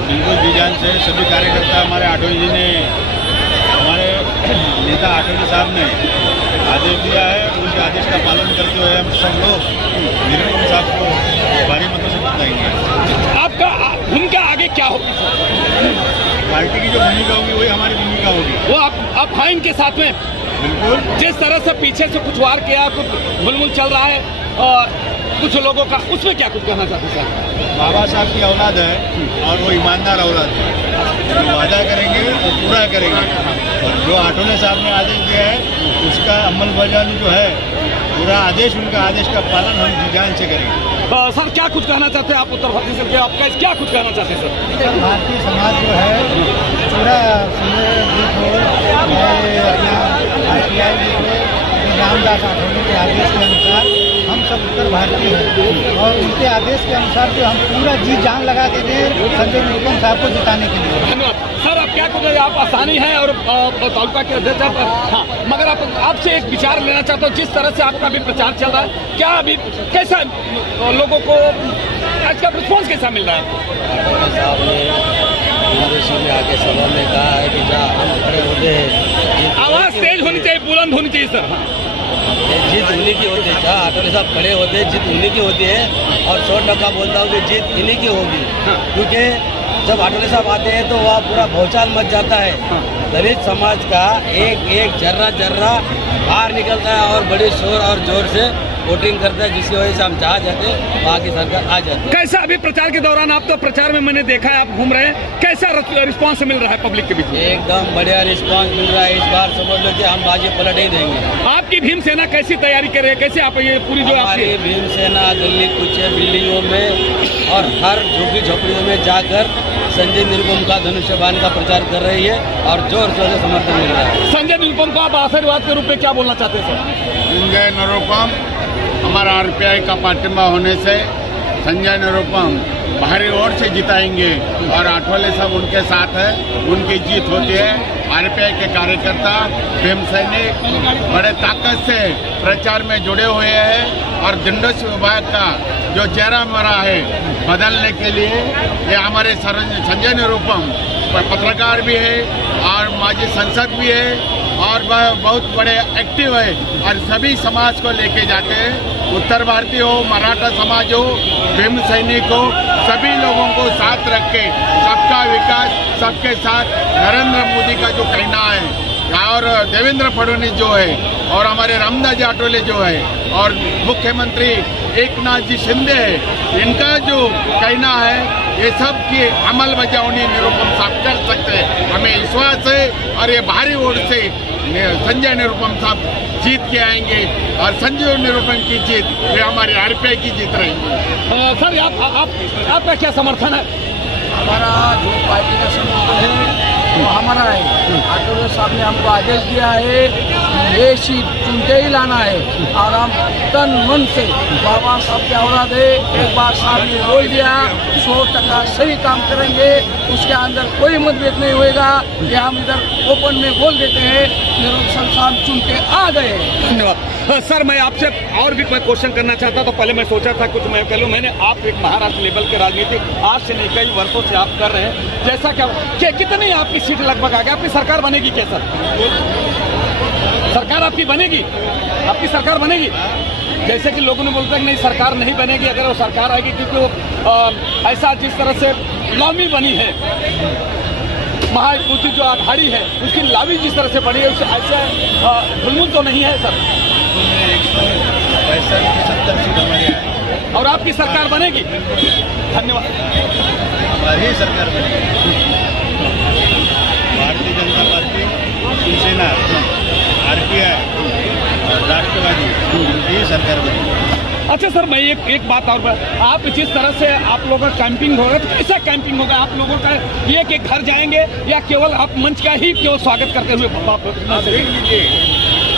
बिल्कुल बीजान से सभी कार्यकर्ता हमारे आठौले जी ने, हमारे नेता आठौले साहब ने आदेश दिया है. उनके आदेश का पालन करते हुए हम सब लोग निरुपम साहब को भारी मतों से जिताएंगे. आपका भूमिका आगे क्या होगी? पार्टी की जो भूमिका होगी वही हमारी भूमिका होगी. वो आप हैं इनके साथ में? बिल्कुल. जिस तरह से पीछे से कुछ वार किया, कुछ मुलमुल चल रहा है और कुछ लोगों का, उसमें क्या कुछ कहना चाहते हैं सर? बाबा साहब की औलाद है और वो ईमानदार औलाद है. जो वादा करेंगे वो पूरा करेंगे. और जो आठौले साहब ने आदेश दिया है उसका अमल बजानी जो है पूरा आदेश, उनका आदेश का पालन हम जी जान से करेंगे। सर क्या कुछ कहना चाहते हैं आप उत्तर भारतीय से, आपका क्या कुछ कहना चाहते हैं सर? उत्तर भारतीय समाज जो है पूरा RTI जी को रामदास आठवले के आदेश के अनुसार हम सब उत्तर भारतीय हैं और उनके आदेश के अनुसार जो हम पूरा जी जान लगा देते हैं संजय निरुपम साहब को जिताने के लिए। धन्यवाद सर। आप क्या कुछ, आप आसानी है और तालुका के अध्यक्ष आप, हाँ, मगर आपसे एक विचार लेना चाहता हूँ, जिस तरह से आपका अभी प्रचार चल रहा है, क्या अभी कैसा लोगों को आज का रिस्पॉन्स कैसा मिल रहा है? साहब ने आके सभा में कहा है कि जहाँ हम खड़े होते हैं, आवाज तेज होनी चाहिए, बुलंद होनी चाहिए सर। जीत उन्हीं की होती है। जहाँ आठवले साहब खड़े होते हैं जीत उन्हीं की होती है और 100% बोलता हूँ कि जीत इन्हीं की होगी, क्योंकि जब आठवले साहब आते हैं तो वहाँ पूरा भौचाल मच जाता है। दलित समाज का एक एक जर्रा बाहर निकलता है और बड़े शोर और जोर से वोटिंग करता है, जिसकी वजह से हम जहाँ जाते हैं वहाँ की सरकार आ जाती है। कैसा अभी प्रचार के दौरान, आप तो प्रचार में मैंने देखा है आप घूम रहे हैं, कैसा रिस्पांस मिल रहा है पब्लिक के बीच? एकदम बढ़िया रिस्पांस मिल रहा है। इस बार समझ लो कि हम बाजी पलट ही देंगे। आपकी भीमसेना कैसी तैयारी कर रही है, कैसे आप ये पूरी जो हमारी भीमसेना दिल्ली कुछ बिल्डिंगों में और हर झुग्गी झोपड़ियों में जाकर संजय निरुपम का धनुष्यबाण का प्रचार कर रही है और जोर शोर से समर्थन मिल रहा है। संजय निरुपम को आप आशीर्वाद के रूप में क्या बोलना चाहते हैं सर? संजय निरुपम हमारा RPI का पार्टिबा होने से संजय निरुपम बाहरी ओर से जिताएंगे और आठवले साहब उनके साथ है, उनकी जीत होती है। RPI के कार्यकर्ता भीम सैनिक बड़े ताकत से प्रचार में जुड़े हुए हैं और दिंडोशी विभाग का जो चेहरा मरा है बदलने के लिए ये हमारे संजय निरुपम पत्रकार भी है और माजी सांसद भी है और वह बहुत बड़े एक्टिव है और सभी समाज को लेके जाते हैं। उत्तर भारतीय हो, मराठा समाज हो, भीम सैनिक हो, सभी लोगों को साथ रख के सबका विकास सबके साथ नरेंद्र मोदी का जो कहना है और देवेंद्र फडणवीस जो है और हमारे रामदास जी आठवले जो है और मुख्यमंत्री एकनाथ जी शिंदे है, इनका जो कहना है ये सब की अमल बजावनी निरुपम साहब कर सकते हैं। हमें विश्वास है और ये बाहरी ओर से संजय निरुपम साहब जीत के आएंगे और संजय निरुपम की जीत ये हमारी RPI की जीत रहेगी। सर आपका क्या समर्थन है? हमारा जो पार्टी का समर्थन है वो हमारा है। आठवले साहब ने हमको आदेश दिया है ये सीट चुनके ही लाना है और हम तन मन से बाबा साहब के औलाद है। एक बार साहब ने बोल दिया 100% सही काम करेंगे, उसके अंदर कोई मतभेद नहीं होएगा। ये हम इधर ओपन में बोल देते हैं, निरुपम साहब चुन के आ गए। धन्यवाद सर। मैं आपसे और भी कोई क्वेश्चन करना चाहता तो पहले मैं सोचा था कुछ मैं कह लूँ, मैंने आप एक महाराष्ट्र लेवल के राजनीति आज से नहीं कई वर्षों से आप कर रहे हैं, जैसा क्या कितनी आपकी सीट लगभग आ गई? आपकी सरकार बनेगी क्या सर? सरकार आपकी बनेगी? आपकी सरकार बनेगी? जैसे कि लोगों ने बोलता है कि नहीं सरकार नहीं बनेगी, अगर वो सरकार आएगी क्योंकि वो ऐसा जिस तरह से लॉबी बनी है महायुति जो आघाड़ी है उसकी लॉबी जिस तरह से बनी है उससे ऐसा धुलमुल तो नहीं है सर? 70 सीट हमारे आए और आपकी सरकार बनेगी? धन्यवाद। हमारी सरकार बनेगी। भारतीय जनता पार्टी, शिवसेना, RPI और राष्ट्रवादी की सरकार बनेगी। अच्छा सर, मैं एक बात और आप जिस तरह से आप लोगों का कैंपिंग होगा तो कैसा कैंपिंग होगा? आप लोगों का ये कि घर जाएंगे या केवल आप मंच का ही केवल स्वागत करते हुए? आप देख लीजिए,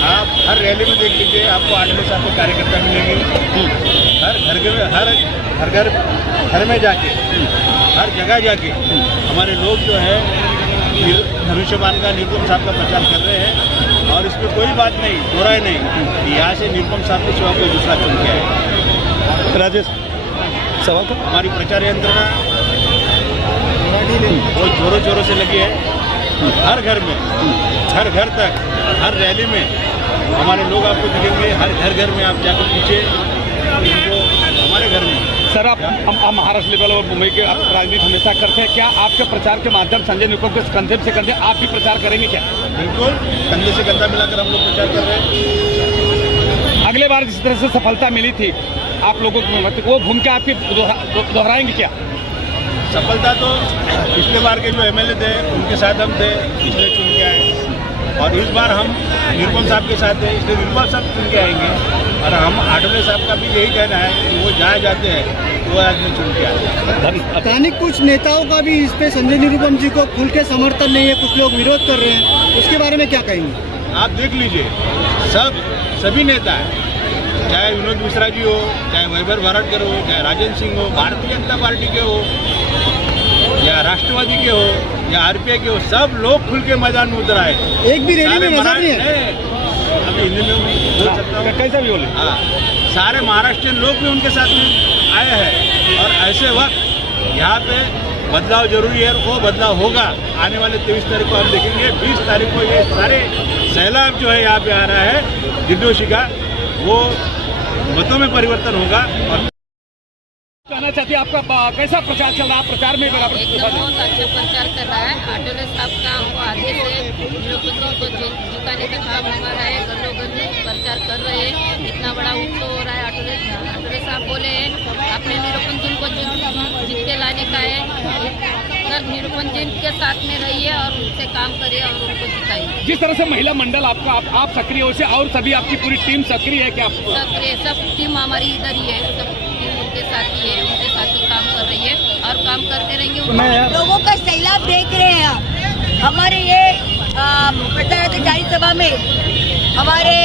आप हर रैली में देख लीजिए, आपको आठवले साहब के कार्यकर्ता मिलेंगे। हर घर में जाके हर जगह जाके हमारे लोग जो है धनुष्यबाण का निरुपम साहब का प्रचार कर रहे हैं और इसमें कोई बात नहीं, हो रहा है नहीं कि यहाँ से निरुपम साहब के सिवा कोई दूसरा चुन के आए। राजेश सवाल था। हमारी प्रचार यंत्रणा बहुत जोरों से लगी है। हर घर में, हर घर तक, हर रैली में हमारे लोग आपको दिखेंगे। हर घर में आप जाकर पूछे उनको हमारे घर में। सर आप महाराष्ट्र लेवल और मुंबई के आप राजनीति हमेशा करते हैं, क्या आपके प्रचार के माध्यम संजय निरुपम के कंधे से कंधे आप भी प्रचार करेंगे क्या? बिल्कुल, कंधे से कंधा मिलाकर हम लोग प्रचार कर रहे हैं। अगले बार जिस तरह से सफलता मिली थी आप लोगों की, वो भूमिका आपकी दोहराएंगे क्या? सफलता तो पिछले बार के जो MLA थे उनके साथ हम थे, इसलिए चुन के आए और इस बार हम निरुपम साहब के साथ हैं, इसलिए निरुपम साहब चुन के आएंगे। और हम आठवले साहब का भी यही कहना है कि वो जहाँ जाते हैं वो आदमी चुन के आते हैं। स्थानिक कुछ नेताओं का भी इस पे संजय निरुपम जी को खुल के समर्थन नहीं है, कुछ लोग विरोध कर रहे हैं, उसके बारे में क्या कहेंगे? आप देख लीजिए, सभी नेता हैं, चाहे विनोद मिश्रा जी हो, चाहे वैभव भराटकर हो, चाहे राजेंद्र सिंह हो, भारतीय जनता पार्टी के हो या राष्ट्रवादी के हो या आरपीआई के हो, सब लोग खुल के मैदान में उतर आए। एक भी रैली में नजर नहीं है। अभी हिंदी में बोल सकता हूँ, कैसा भी बोले, हाँ, सारे महाराष्ट्रियन लोग भी उनके साथ में आए हैं। और ऐसे वक्त यहाँ पे बदलाव जरूरी है, वो बदलाव होगा। आने वाले 23 तारीख को आप देखेंगे, 20 तारीख को ये सारे सैलाब जो है यहाँ पे आ रहा है निर्दोषी का, वो मतों में परिवर्तन होगा। और कहना चाहती है आपका कैसा प्रचार चल रहा है? प्रचार में बराबर एकदम बहुत अच्छा प्रचार कर रहा है। आठवले साहब का हमको आदेश है, निरुपम को जिताने का काम हमारा है। गलों गली प्रचार कर रहे हैं, इतना बड़ा उत्सव हो रहा है। आठवले साहब बोले हैं अपने निरुपम जी को जीत के लाने का है। निरुपम जी के साथ में रहिए और उनसे काम करिए और उनको जिताइए। जिस तरह से महिला मंडल आपका आप सक्रिय हो से और सभी आपकी पूरी टीम सक्रिय है क्या? सक्रिय, सब टीम हमारी इधर ही है, सब टीम उनके साथ ही है, उनके साथ ही काम कर रही है और काम करते रहेंगे। लोगों का सैलाब देख रहे हैं आप। हमारे ये प्रचार जारी सभा में हमारे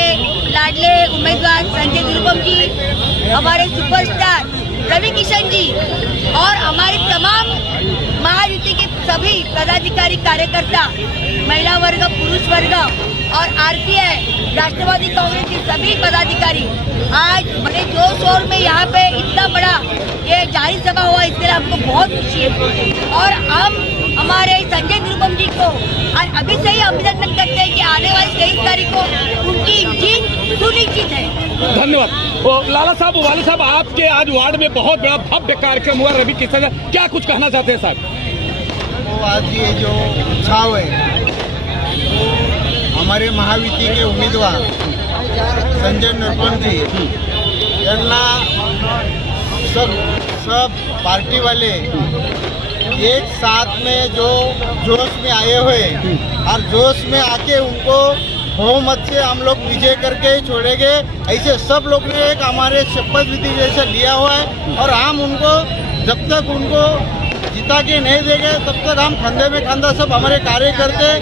लाडले उम्मीदवार संजय निरुपम जी, हमारे सुपरस्टार रवि किशन जी और हमारे तमाम महायुति के सभी पदाधिकारी कार्यकर्ता, महिला वर्ग, पुरुष वर्ग और आरपीआई राष्ट्रवादी कांग्रेस के सभी पदाधिकारी आज बड़े जोर शोर में यहाँ पे इतना बड़ा ये जारी सभा हुआ, इसके लिए हमको बहुत खुशी है। और हम हमारे संजय निरुपम जी को अभी से ही अभिनंदन करते हैं कि आने वाली 23 तारीख को उनकी जीत सुनिश्चित है। धन्यवाद। लाला साहब, वाले साहब, आपके आज वार्ड में बहुत बड़ा भव्य कार्यक्रम हुआ रवि किशन, क्या कुछ कहना चाहते हैं साहब? तो आज ये जो उत्साह है, हमारे महायुति के उम्मीदवार संजय निरुपम जी, यांना सब पार्टी वाले एक साथ में जो जोश में आए हुए और जोश में आके उनको बहुमत से हम लोग विजय करके छोड़ेंगे, ऐसे सब लोग ने एक हमारे शपथ विधि जैसे लिया हुआ है। और हम उनको जब तक उनको जिता के नहीं देंगे तब तक हम कंधे में कंधा सब हमारे कार्यकर्ते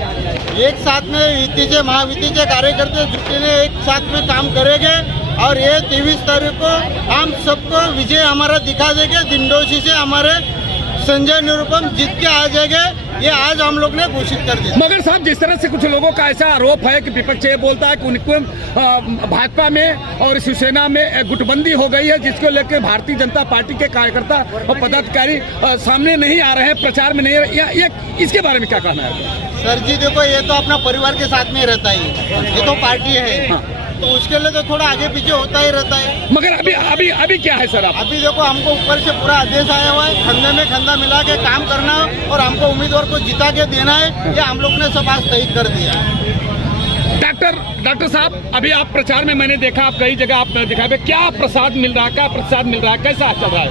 एक साथ में युति से महायुति के कार्यकर्ते जुटे एक साथ में काम करेंगे। और ये 23 तारीख को हम सबको विजय हमारा दिखा देंगे। दिंडोशी से हमारे संजय निरुपम जीत के आ जाएंगे, ये आज हम लोग ने घोषित कर दिया। मगर साहब, जिस तरह से कुछ लोगों का ऐसा आरोप है कि विपक्ष ये बोलता है कि उनको भाजपा में और शिवसेना में गुटबंदी हो गई है, जिसको लेकर भारतीय जनता पार्टी के कार्यकर्ता और पदाधिकारी सामने नहीं आ रहे हैं, प्रचार में नहीं, इसके बारे में क्या कहना है? सर जी देखो, ये तो अपना परिवार के साथ में रहता है, ये तो पार्टी है। हाँ। तो उसके लिए तो थोड़ा आगे पीछे होता ही रहता है। मगर अभी क्या है सर? अभी देखो, हमको ऊपर से पूरा आदेश आया हुआ है, कंधे में कंधा मिला के काम करना और हमको उम्मीदवार को जिता के देना है, ये हम लोग ने सब आज तय कर दिया है। डॉक्टर साहब, अभी आप प्रचार में मैंने देखा, आप कई जगह आप दिखाए, क्या प्रसाद मिल रहा है, क्या प्रसाद मिल रहा है, कैसा चल रहा है?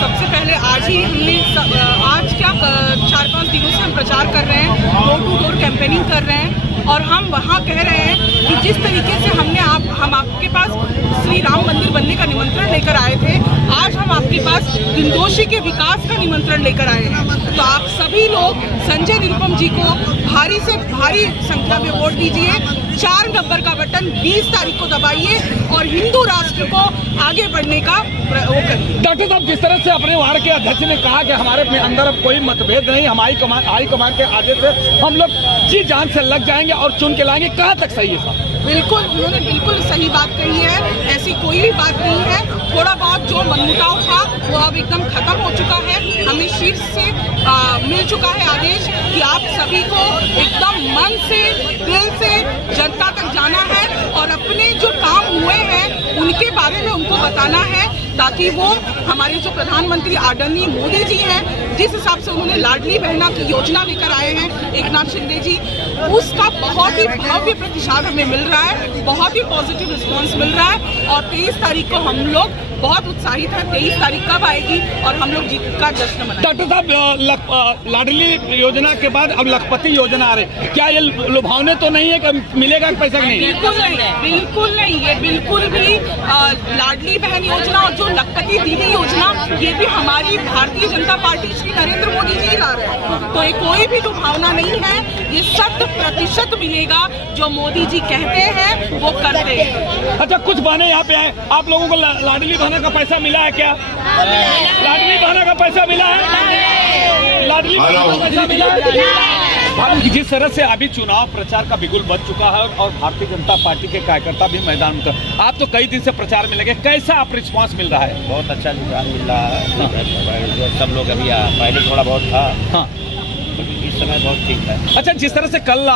सबसे पहले आज ही आज क्या 4-5 दिनों से हम प्रचार कर रहे हैं, डोर टू डोर कैंपेनिंग कर रहे हैं और हम वहाँ कह रहे हैं कि जिस तरीके से हम आपके पास श्री राम मंदिर बनने का निमंत्रण लेकर आए थे, आज हम आपके पास दिंडोशी के विकास का निमंत्रण लेकर आए हैं। तो आप सभी लोग संजय निरुपम जी को भारी से भारी संख्या में वोट दीजिए, 4 नंबर का बटन 20 तारीख को दबाइए और हिंदू राष्ट्र को आगे बढ़ने का वो करिए। डॉक्टर साहब, जिस तरह से अपने वार्ड के अध्यक्ष ने कहा कि हमारे अंदर अब कोई मतभेद नहीं, हम हाई कमान के आदेश से हम लोग जी जान से लग जाएंगे और चुन के लाएंगे, कहाँ तक सही है साहब? बिल्कुल, उन्होंने बिल्कुल सही बात कही है, ऐसी कोई भी बात नहीं है। थोड़ा बहुत जो मनमुटाव था वो अब एकदम खत्म हो चुका है। हमें शीर्ष से मिल चुका है आदेश कि आप सभी को एकदम मन से, दिल से जनता तक जाना है और अपने जो काम हुए हैं उनके बारे में उनको बताना है, ताकि वो हमारे जो प्रधानमंत्री आदरणीय मोदी जी हैं, जिस हिसाब से उन्होंने लाडली बहना की योजना लेकर आए हैं, एकनाथ शिंदे जी, उसका बहुत ही भव्य प्रतिसाद हमें मिल रहा है, बहुत ही पॉजिटिव रिस्पांस मिल रहा है। और 23 तारीख को हम लोग बहुत उत्साहित हैं। 23 तारीख कब आएगी और हम लोग जीत का जश्न मनाएंगे। डॉक्टर साहब, लाडली योजना के बाद अब लखपति योजना आ रही, क्या ये लुभावने तो नहीं है कि मिलेगा पैसा नहीं? बिल्कुल नहीं, बिल्कुल नहीं। ये बिल्कुल भी लाडली बहन योजना और जो लखपति दीदी योजना, ये भी हमारी भारतीय जनता पार्टी श्री नरेंद्र मोदी जी ला रहे हैं। तो ये कोई भी लुभावना नहीं है, ये 100% मिलेगा। जो मोदी जी कहते हैं वो करते हैं। अच्छा, कुछ बहाने यहाँ पे आए, आप लोगों को लाडली बहना का पैसा मिला है क्या? लाडली बहना का पैसा मिला है? लाडली बहना का पैसा मिला है? जिस तरह से अभी चुनाव प्रचार का बिगुल बच चुका है और भारतीय जनता पार्टी के कार्यकर्ता भी मैदान में, आप तो कई दिन से प्रचार में लगे, कैसा आप रिस्पांस मिल रहा है? बहुत अच्छा रुझान मिल रहा है। जो सब लोग अभी पहले थोड़ा बहुत था, हाँ, इस समय बहुत ठीक है। अच्छा, जिस तरह से कल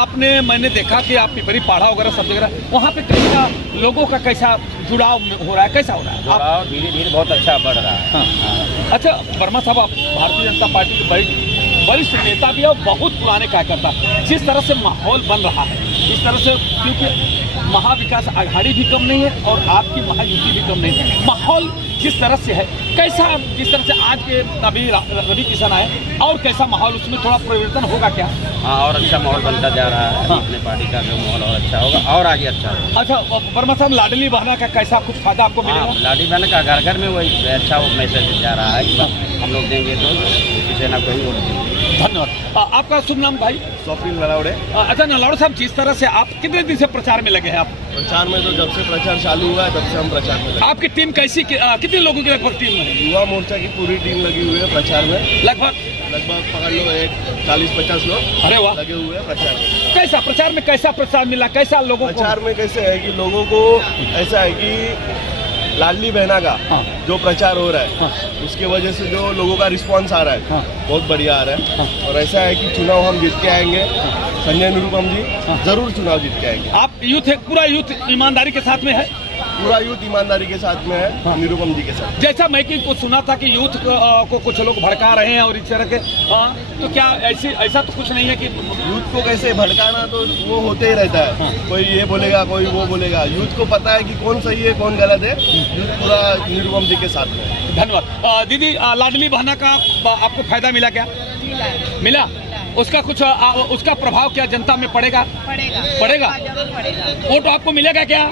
मैंने देखा कि आप पिपरी पहाड़ा वगैरह सब जगह, वहाँ पे कैसा लोगों का कैसा जुड़ाव हो रहा है, कैसा हो रहा है? आप धीरे धीरे बहुत अच्छा बढ़ रहा है। हाँ। अच्छा वर्मा साहब, आप भारतीय जनता पार्टी के वरिष्ठ नेता भी है और बहुत पुराने कार्यकर्ता, जिस तरह से माहौल बन रहा है, इस तरह से, क्योंकि महाविकास आघाड़ी भी कम नहीं है और आपकी महायुति भी कम नहीं है, माहौल जिस तरह से है, कैसा, जिस तरह से आज के अभी रवि किशन आए, और कैसा माहौल, उसमें थोड़ा परिवर्तन होगा क्या? हाँ, और अच्छा माहौल बनता जा रहा है। हाँ। अपने पार्टी का जो माहौल और अच्छा होगा और आगे अच्छा होगा। अच्छा वर्मा साहब, लाडली बहना का कैसा कुछ फायदा आपको मिलेगा? लाडली बहना का घर घर में वही अच्छा मैसेज जा रहा है कि हम लोग देंगे तो किसी ना कोई वोट देंगे। धन्यवाद। आपका शुभ नाम भाई? स्वप्निल नलावड़े। अच्छा नलावड़े साहब, जिस तरह से आप कितने दिन से प्रचार में लगे हैं? आप प्रचार में तो जब से प्रचार चालू हुआ है तब से हम प्रचार में लगे। आपकी टीम कैसी, कितने लोगों की लगभग टीम है? युवा मोर्चा की पूरी टीम लगी हुई है प्रचार में। लगभग पकड़ लो 40-50 लोग। अरे वाह, लगे हुए हैं प्रचार में। कैसा प्रचार में कैसा प्रचार मिला, कैसा लोगों को? प्रचार में कैसे है कि लोगों को ऐसा है कि लाडली बहना का जो प्रचार हो रहा है, उसके वजह से जो लोगों का रिस्पांस आ रहा है, बहुत बढ़िया आ रहा है। और ऐसा है कि चुनाव हम जीत के आएंगे, संजय निरुपम जी जरूर चुनाव जीत के आएंगे। आप यूथ है, पूरा यूथ ईमानदारी के साथ में है? पूरा यूथ ईमानदारी के साथ में है, निरुपम जी के साथ। जैसा मैं को सुना था कि यूथ को कुछ लोग भड़का रहे हैं और इस तरह के, तो क्या ऐसा तो कुछ नहीं है कि यूथ को कैसे भड़काना, तो वो होते ही रहता है। कोई ये बोलेगा, कोई वो बोलेगा। यूथ को पता है कि कौन सही है कौन गलत है, यूथ पूरा निरुपम जी के साथ में है। धन्यवाद। दीदी, लाडली बहना का आपको फायदा मिला क्या? मिला। उसका कुछ उसका प्रभाव क्या जनता में पड़ेगा? पड़ेगा। वोट आपको मिलेगा क्या?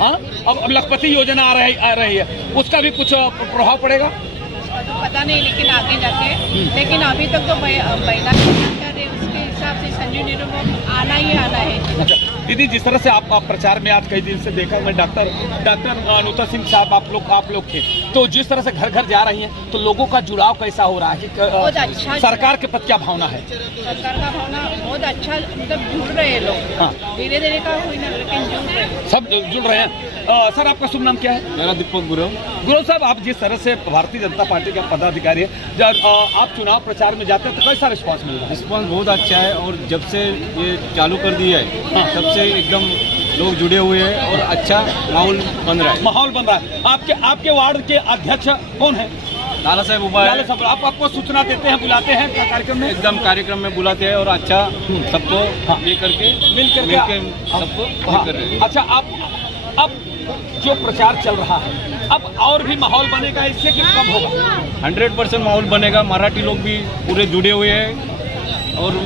हाँ, अब लखपति योजना आ रही है, उसका भी कुछ प्रभाव पड़ेगा? पता नहीं, लेकिन आगे जाके, लेकिन अभी तक तो महिला उसके हिसाब से संजय निरुपम आना ही आना है। अच्छा दीदी, जिस तरह से आप प्रचार में आज कई दिन से देखा मैं, डॉक्टर अनुता सिंह साहब आप लोग थे, तो जिस तरह से घर घर जा रही हैं, तो लोगों का जुड़ाव कैसा हो रहा है कि अच्छा, सरकार के प्रति क्या भावना है? सरकार का भावना बहुत अच्छा, मतलब जुड़ रहे हैं लोग। हाँ, धीरे धीरे का हुई ना, लेकिन जुड़ रहे हैं, सब जुड़ रहे हैं। सर, आपका शुभ नाम क्या है? मेरा दीपक गुरु साहब, आप जिस तरह से भारतीय जनता पार्टी के पदाधिकारी है, जब आप चुनाव प्रचार में जाते हैं तो कैसा रिस्पांस मिल रहा है? रिस्पांस बहुत अच्छा है, और जब से ये चालू कर दिया है तब से एकदम लोग जुड़े हुए हैं और अच्छा माहौल बन रहा है। आपके वार्ड के अध्यक्ष कौन है? लाला साहब उपाय। लाला साहब, आपको सूचना देते हैं, बुलाते हैं कार्यक्रम में? एकदम कार्यक्रम में बुलाते हैं और अच्छा सबको ये करके मिल करके सबको कर रहे हैं। अच्छा, अब जो प्रचार चल रहा है, अब और भी माहौल बनेगा इससे कि कम होगा? 100% माहौल बनेगा। मराठी लोग भी पूरे जुड़े हुए हैं और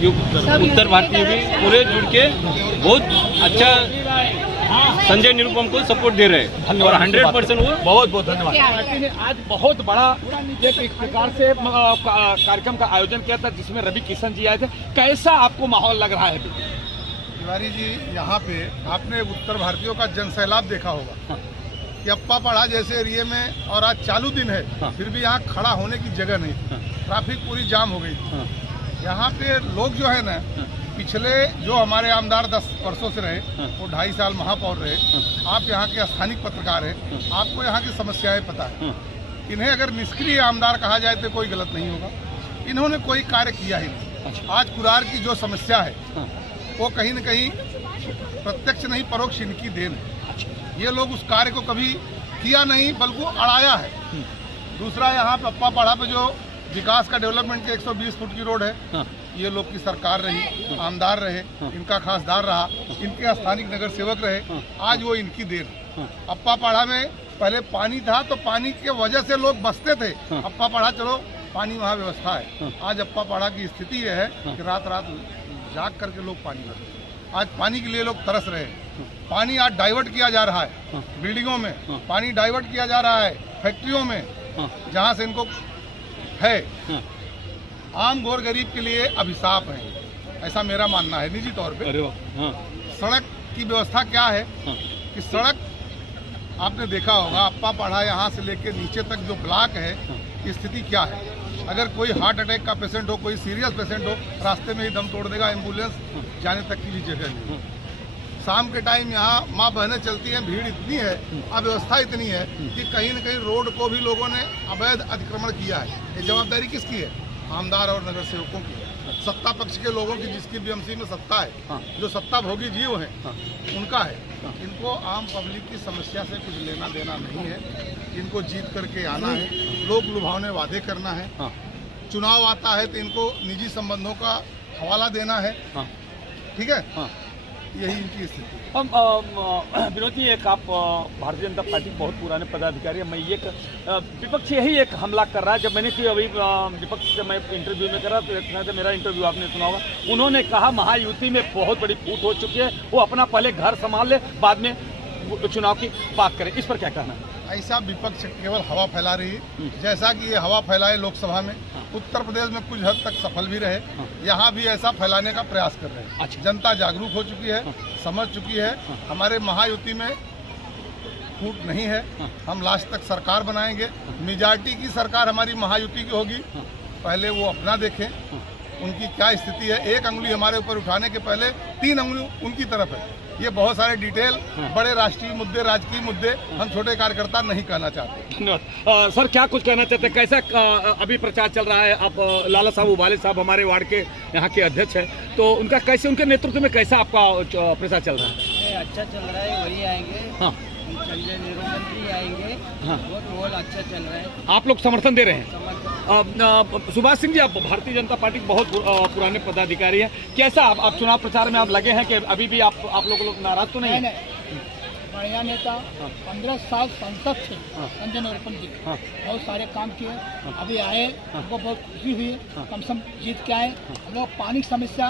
उत्तर भारतीय भी पूरे जुड़ के बहुत अच्छा संजय निरुपम को सपोर्ट दे रहे हैं और 100% वो बहुत धन्यवाद। आज बहुत बड़ा एक प्रकार से कार्यक्रम का आयोजन किया था जिसमें रवि किशन जी आए थे, कैसा आपको माहौल लग रहा है? तिवारी जी, यहाँ पे आपने उत्तर भारतीयों का जनसैलाब देखा होगा कि अप्पा पढ़ा जैसे एरिया में, और आज चालू दिन है, फिर भी यहाँ खड़ा होने की जगह नहीं, ट्रैफिक पूरी जाम हो गई। यहाँ पे लोग जो है ना, पिछले जो हमारे आमदार 10 वर्षों से रहे, वो 2.5 साल महापौर रहे। आप यहाँ के स्थानिक पत्रकार हैं, आपको यहाँ की समस्याएं पता है। इन्हें अगर निष्क्रिय आमदार कहा जाए तो कोई गलत नहीं होगा। इन्होंने कोई कार्य किया ही नहीं। आज कुरार की जो समस्या है वो कहीं न कहीं प्रत्यक्ष नहीं परोक्ष इनकी देन है। ये लोग उस कार्य को कभी किया नहीं बल्कि अड़ाया है। दूसरा, यहाँ पे अप्पा पढ़ा पे जो विकास का डेवलपमेंट के 120 फुट की रोड है, ये लोग की सरकार रही, आमदार रहे, इनका खासदार रहा, इनके स्थानिक नगर सेवक रहे, आज वो इनकी देन है। अप्पा पाड़ा में पहले पानी था तो पानी के वजह से लोग बसते थे, अप्पा पाड़ा चलो पानी वहाँ व्यवस्था है। आज अप्पा पाड़ा की स्थिति यह है कि रात रात जाग करके लोग पानी भरते हैं। आज पानी के लिए लोग तरस रहे हैं। पानी आज डाइवर्ट किया जा रहा है, बिल्डिंगों में पानी डाइवर्ट किया जा रहा है, फैक्ट्रियों में जहाँ से इनको है। आम गौर गरीब के लिए अभिशाप है, ऐसा मेरा मानना है निजी तौर पे। सड़क की व्यवस्था क्या है कि सड़क आपने देखा होगा, अप्पा पाड़ा यहाँ से लेके नीचे तक जो ब्लॉक है की स्थिति क्या है। अगर कोई हार्ट अटैक का पेशेंट हो, कोई सीरियस पेशेंट हो, रास्ते में ही दम तोड़ देगा, एम्बुलेंस जाने तक की भी जगह नहीं। शाम के टाइम यहाँ माँ बहनें चलती हैं, भीड़ इतनी है, अव्यवस्था इतनी है कि कहीं न कहीं रोड को भी लोगों ने अवैध अतिक्रमण किया है। ये जवाबदारी किसकी है? आमदार और नगर सेवकों की है, सत्ता पक्ष के लोगों की, जिसकी बीएमसी में सत्ता है, जो सत्ता भोगी जीव हैं, उनका है। इनको आम पब्लिक की समस्या से कुछ लेना देना नहीं है। इनको जीत करके आना है, लोग लुभावने वादे करना है। चुनाव आता है तो इनको निजी संबंधों का हवाला देना है। ठीक है, यही इनकी स्थिति। विनोद जी, एक आप भारतीय जनता पार्टी के बहुत पुराने पदाधिकारी हैं। मैं एक विपक्ष यही एक हमला कर रहा है। जब मैंने अभी विपक्ष से मैं इंटरव्यू में करा तो मेरा इंटरव्यू आपने सुना होगा, उन्होंने कहा महायुति में बहुत बड़ी फूट हो चुकी है, वो अपना पहले घर संभाल ले, बाद में चुनाव की बात करें। इस पर क्या कहना है? ऐसा विपक्ष केवल हवा फैला रही है, जैसा कि ये हवा फैलाए लोकसभा में, उत्तर प्रदेश में कुछ हद तक सफल भी रहे, यहाँ भी ऐसा फैलाने का प्रयास कर रहे हैं। जनता जागरूक हो चुकी है, समझ चुकी है। हमारे महायुति में फूट नहीं है, हम लास्ट तक सरकार बनाएंगे। मेजॉरिटी की सरकार हमारी महायुति की होगी। पहले वो अपना देखें, उनकी क्या स्थिति है। एक अंगुली हमारे ऊपर उठाने के पहले 3 अंगुली उनकी तरफ है। ये बहुत सारे डिटेल, बड़े राष्ट्रीय मुद्दे, राजकीय मुद्दे हम छोटे कार्यकर्ता नहीं कहना चाहते। धन्यवाद। सर, क्या कुछ कहना चाहते हैं? कैसा अभी प्रचार चल रहा है? आप लाला साहब उबाले साहब हमारे वार्ड के यहाँ के अध्यक्ष हैं, तो उनका कैसे, उनके नेतृत्व में कैसा आपका प्रचार चल रहा है? अच्छा चल रहा है, वही आएंगे। हाँ, संजय निरुपम जी आएंगे। हाँ, बहुत अच्छा चल रहा है। आप लोग समर्थन दे रहे हैं? सुभाष सिंह जी, आप भारतीय जनता पार्टी के बहुत पुराने पदाधिकारी हैं। कैसा आप चुनाव प्रचार में आप लगे हैं कि अभी भी आप लोग नाराज तो नहीं है? बढ़िया नेता, 15 साल संसद थे संजय निरुपम जी, बहुत सारे काम किए। अभी आए, हमको बहुत खुशी हुई, कम से कम जीत के आए। हम लोग पानी की समस्या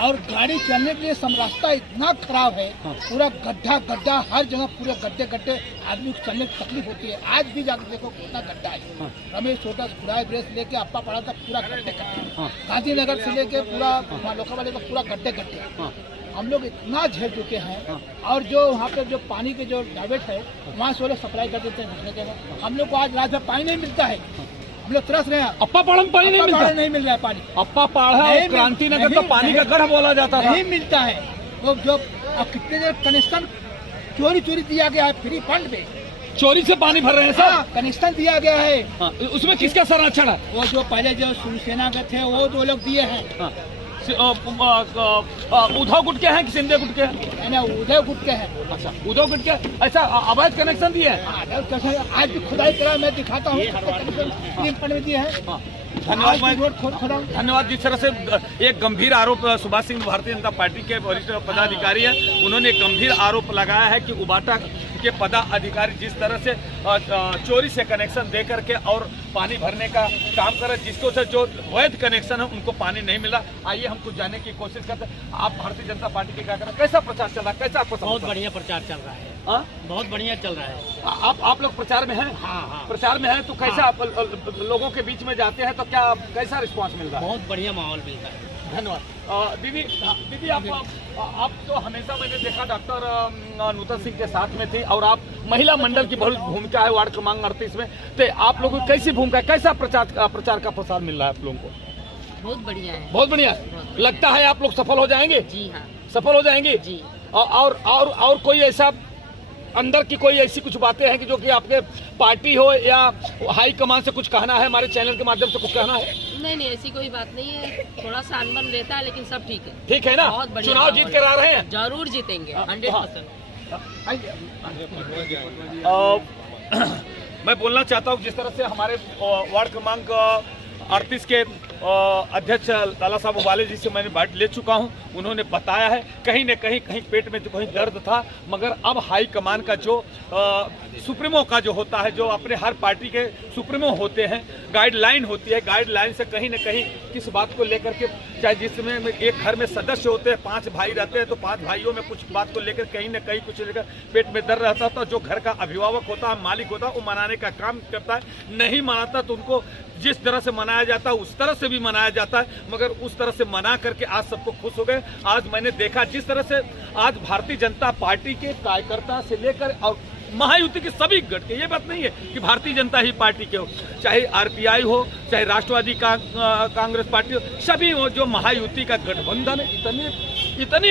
और गाड़ी चलने के लिए रास्ता इतना खराब है, पूरा गड्ढा गड्ढा, हर जगह पूरे गड्ढे गड्ढे, आदमी को चलने की तकलीफ होती है। आज भी जाकर देखो कितना गड्ढा है। रमेश छोटा खुराई ब्रेस से लेके अप्पा पाड़ा तक पूरा गड्ढे गड्ढे, गांधीनगर से लेके पूरा लोकावाली तक पूरा गड्ढे गड्ढे। हम लोग इतना झेल चुके हैं। और जो वहाँ पे जो पानी के जो डाइवर्ट है, वहाँ से वो लोग सप्लाई कर देते हैं दूसरे जगह। हम लोग को आज रात में पानी नहीं मिलता है, हम लोग तरस रहे हैं। अप्पा पाड़ा में पानी नहीं मिल रहा है पानी। अप्पा पाड़ा और क्रांति नगर तो पानी का गढ़ बोला जाता था, नहीं मिलता है। वो जो कितने देर कनेक्शन चोरी दिया गया है, फ्री फंड में चोरी से पानी भर रहे हैं सर। कनेक्शन दिया गया है। उसमें किसका संरक्षण है? वो जो पहले जो शिवसेना के थे वो लोग दिए हैं। उद्धव गुट के हैं कि शिंदे गुट के हैं? उद्धव गुट के हैं। अच्छा, उद्धव गुट के ऐसा अवैध कनेक्शन दिए हैं? आज भी खुदाई करा, मैं दिखाता हूँ में दिए हैं। धन्यवाद। जिस तरह से एक गंभीर आरोप सुभाष सिंह भारतीय जनता पार्टी के वरिष्ठ पदाधिकारी हैं, उन्होंने एक गंभीर आरोप लगाया है कि उबाटा के पदाधिकारी जिस तरह से चोरी से कनेक्शन दे करके और पानी भरने का काम कर रहे, जिसको से जो वैध कनेक्शन है उनको पानी नहीं मिला। आइए हम कुछ जानने की कोशिश करते हैं। आप भारतीय जनता पार्टी के क्या कर रहे हैं? कैसा प्रचार चल रहा है? कैसा आपको? बहुत बढ़िया प्रचार चल रहा है। बहुत बढ़िया चल रहा है। आप लोग प्रचार में हैं? हाँ। प्रचार में हैं तो कैसा आप लोगों के बीच में जाते हैं तो क्या कैसा रिस्पांस मिल रहा है? बहुत बढ़िया माहौल मिलता है। धन्यवाद। दीदी आप तो हमेशा मैंने देखा डॉक्टर नूतन सिंह के साथ में थी और आप महिला मंडल की बहुत भूमिका है वार्ड क्रमांक 38 में, तो आप लोगों की कैसी भूमिका, कैसा प्रचार का प्रसार मिल रहा है आप लोगों को? बहुत बढ़िया है। बहुत बढ़िया। लगता है आप लोग सफल हो जाएंगे? जी हाँ, सफल हो जाएंगे जी। और कोई ऐसा अंदर की कोई ऐसी कुछ बातें हैं कि जो कि आपके पार्टी हो या हाई कमान से कुछ कहना है, हमारे चैनल के माध्यम से कुछ कहना है? नहीं, ऐसी कोई बात नहीं है। थोड़ा सा अनबन रहता है लेकिन सब ठीक है। ठीक है ना? बहुत बढ़िया। चुनाव जीत कर आ रहे हैं? जरूर जीतेंगे 100%। मैं बोलना चाहता हूँ जिस तरह से हमारे वार्ड क्रमांक 38 के अध्यक्ष लाला साहब वाले जी से मैंने बात ले चुका हूं। उन्होंने बताया है कहीं न कहीं पेट में तो कहीं दर्द था, मगर अब हाई कमान का जो सुप्रीमो का जो होता है, जो अपने हर पार्टी के सुप्रीमो होते हैं, गाइडलाइन होती है, गाइडलाइन से कहीं न कहीं किस बात को लेकर के, चाहे जिसमें एक घर में सदस्य होते हैं, 5 भाई रहते हैं, तो 5 भाइयों में कुछ बात को लेकर कहीं न कहीं कुछ लेकर पेट में दर्द रहता था। जो घर का अभिभावक होता है, मालिक होता है, वो मनाने का काम करता है। नहीं मनाता तो उनको जिस तरह से मनाया जाता है उस तरह से भी मनाया जाता है, मगर उस तरह से मना करके आज सबको खुश हो गए। आज मैंने देखा जिस तरह से आज भारतीय जनता पार्टी के कार्यकर्ता से लेकर और महायुति के सभी गठ के, ये बात नहीं है कि भारतीय जनता ही पार्टी के हो, चाहे आरपीआई हो, चाहे राष्ट्रवादी कांग्रेस पार्टी हो, सभी वो जो महायुति का गठबंधन है, इतनी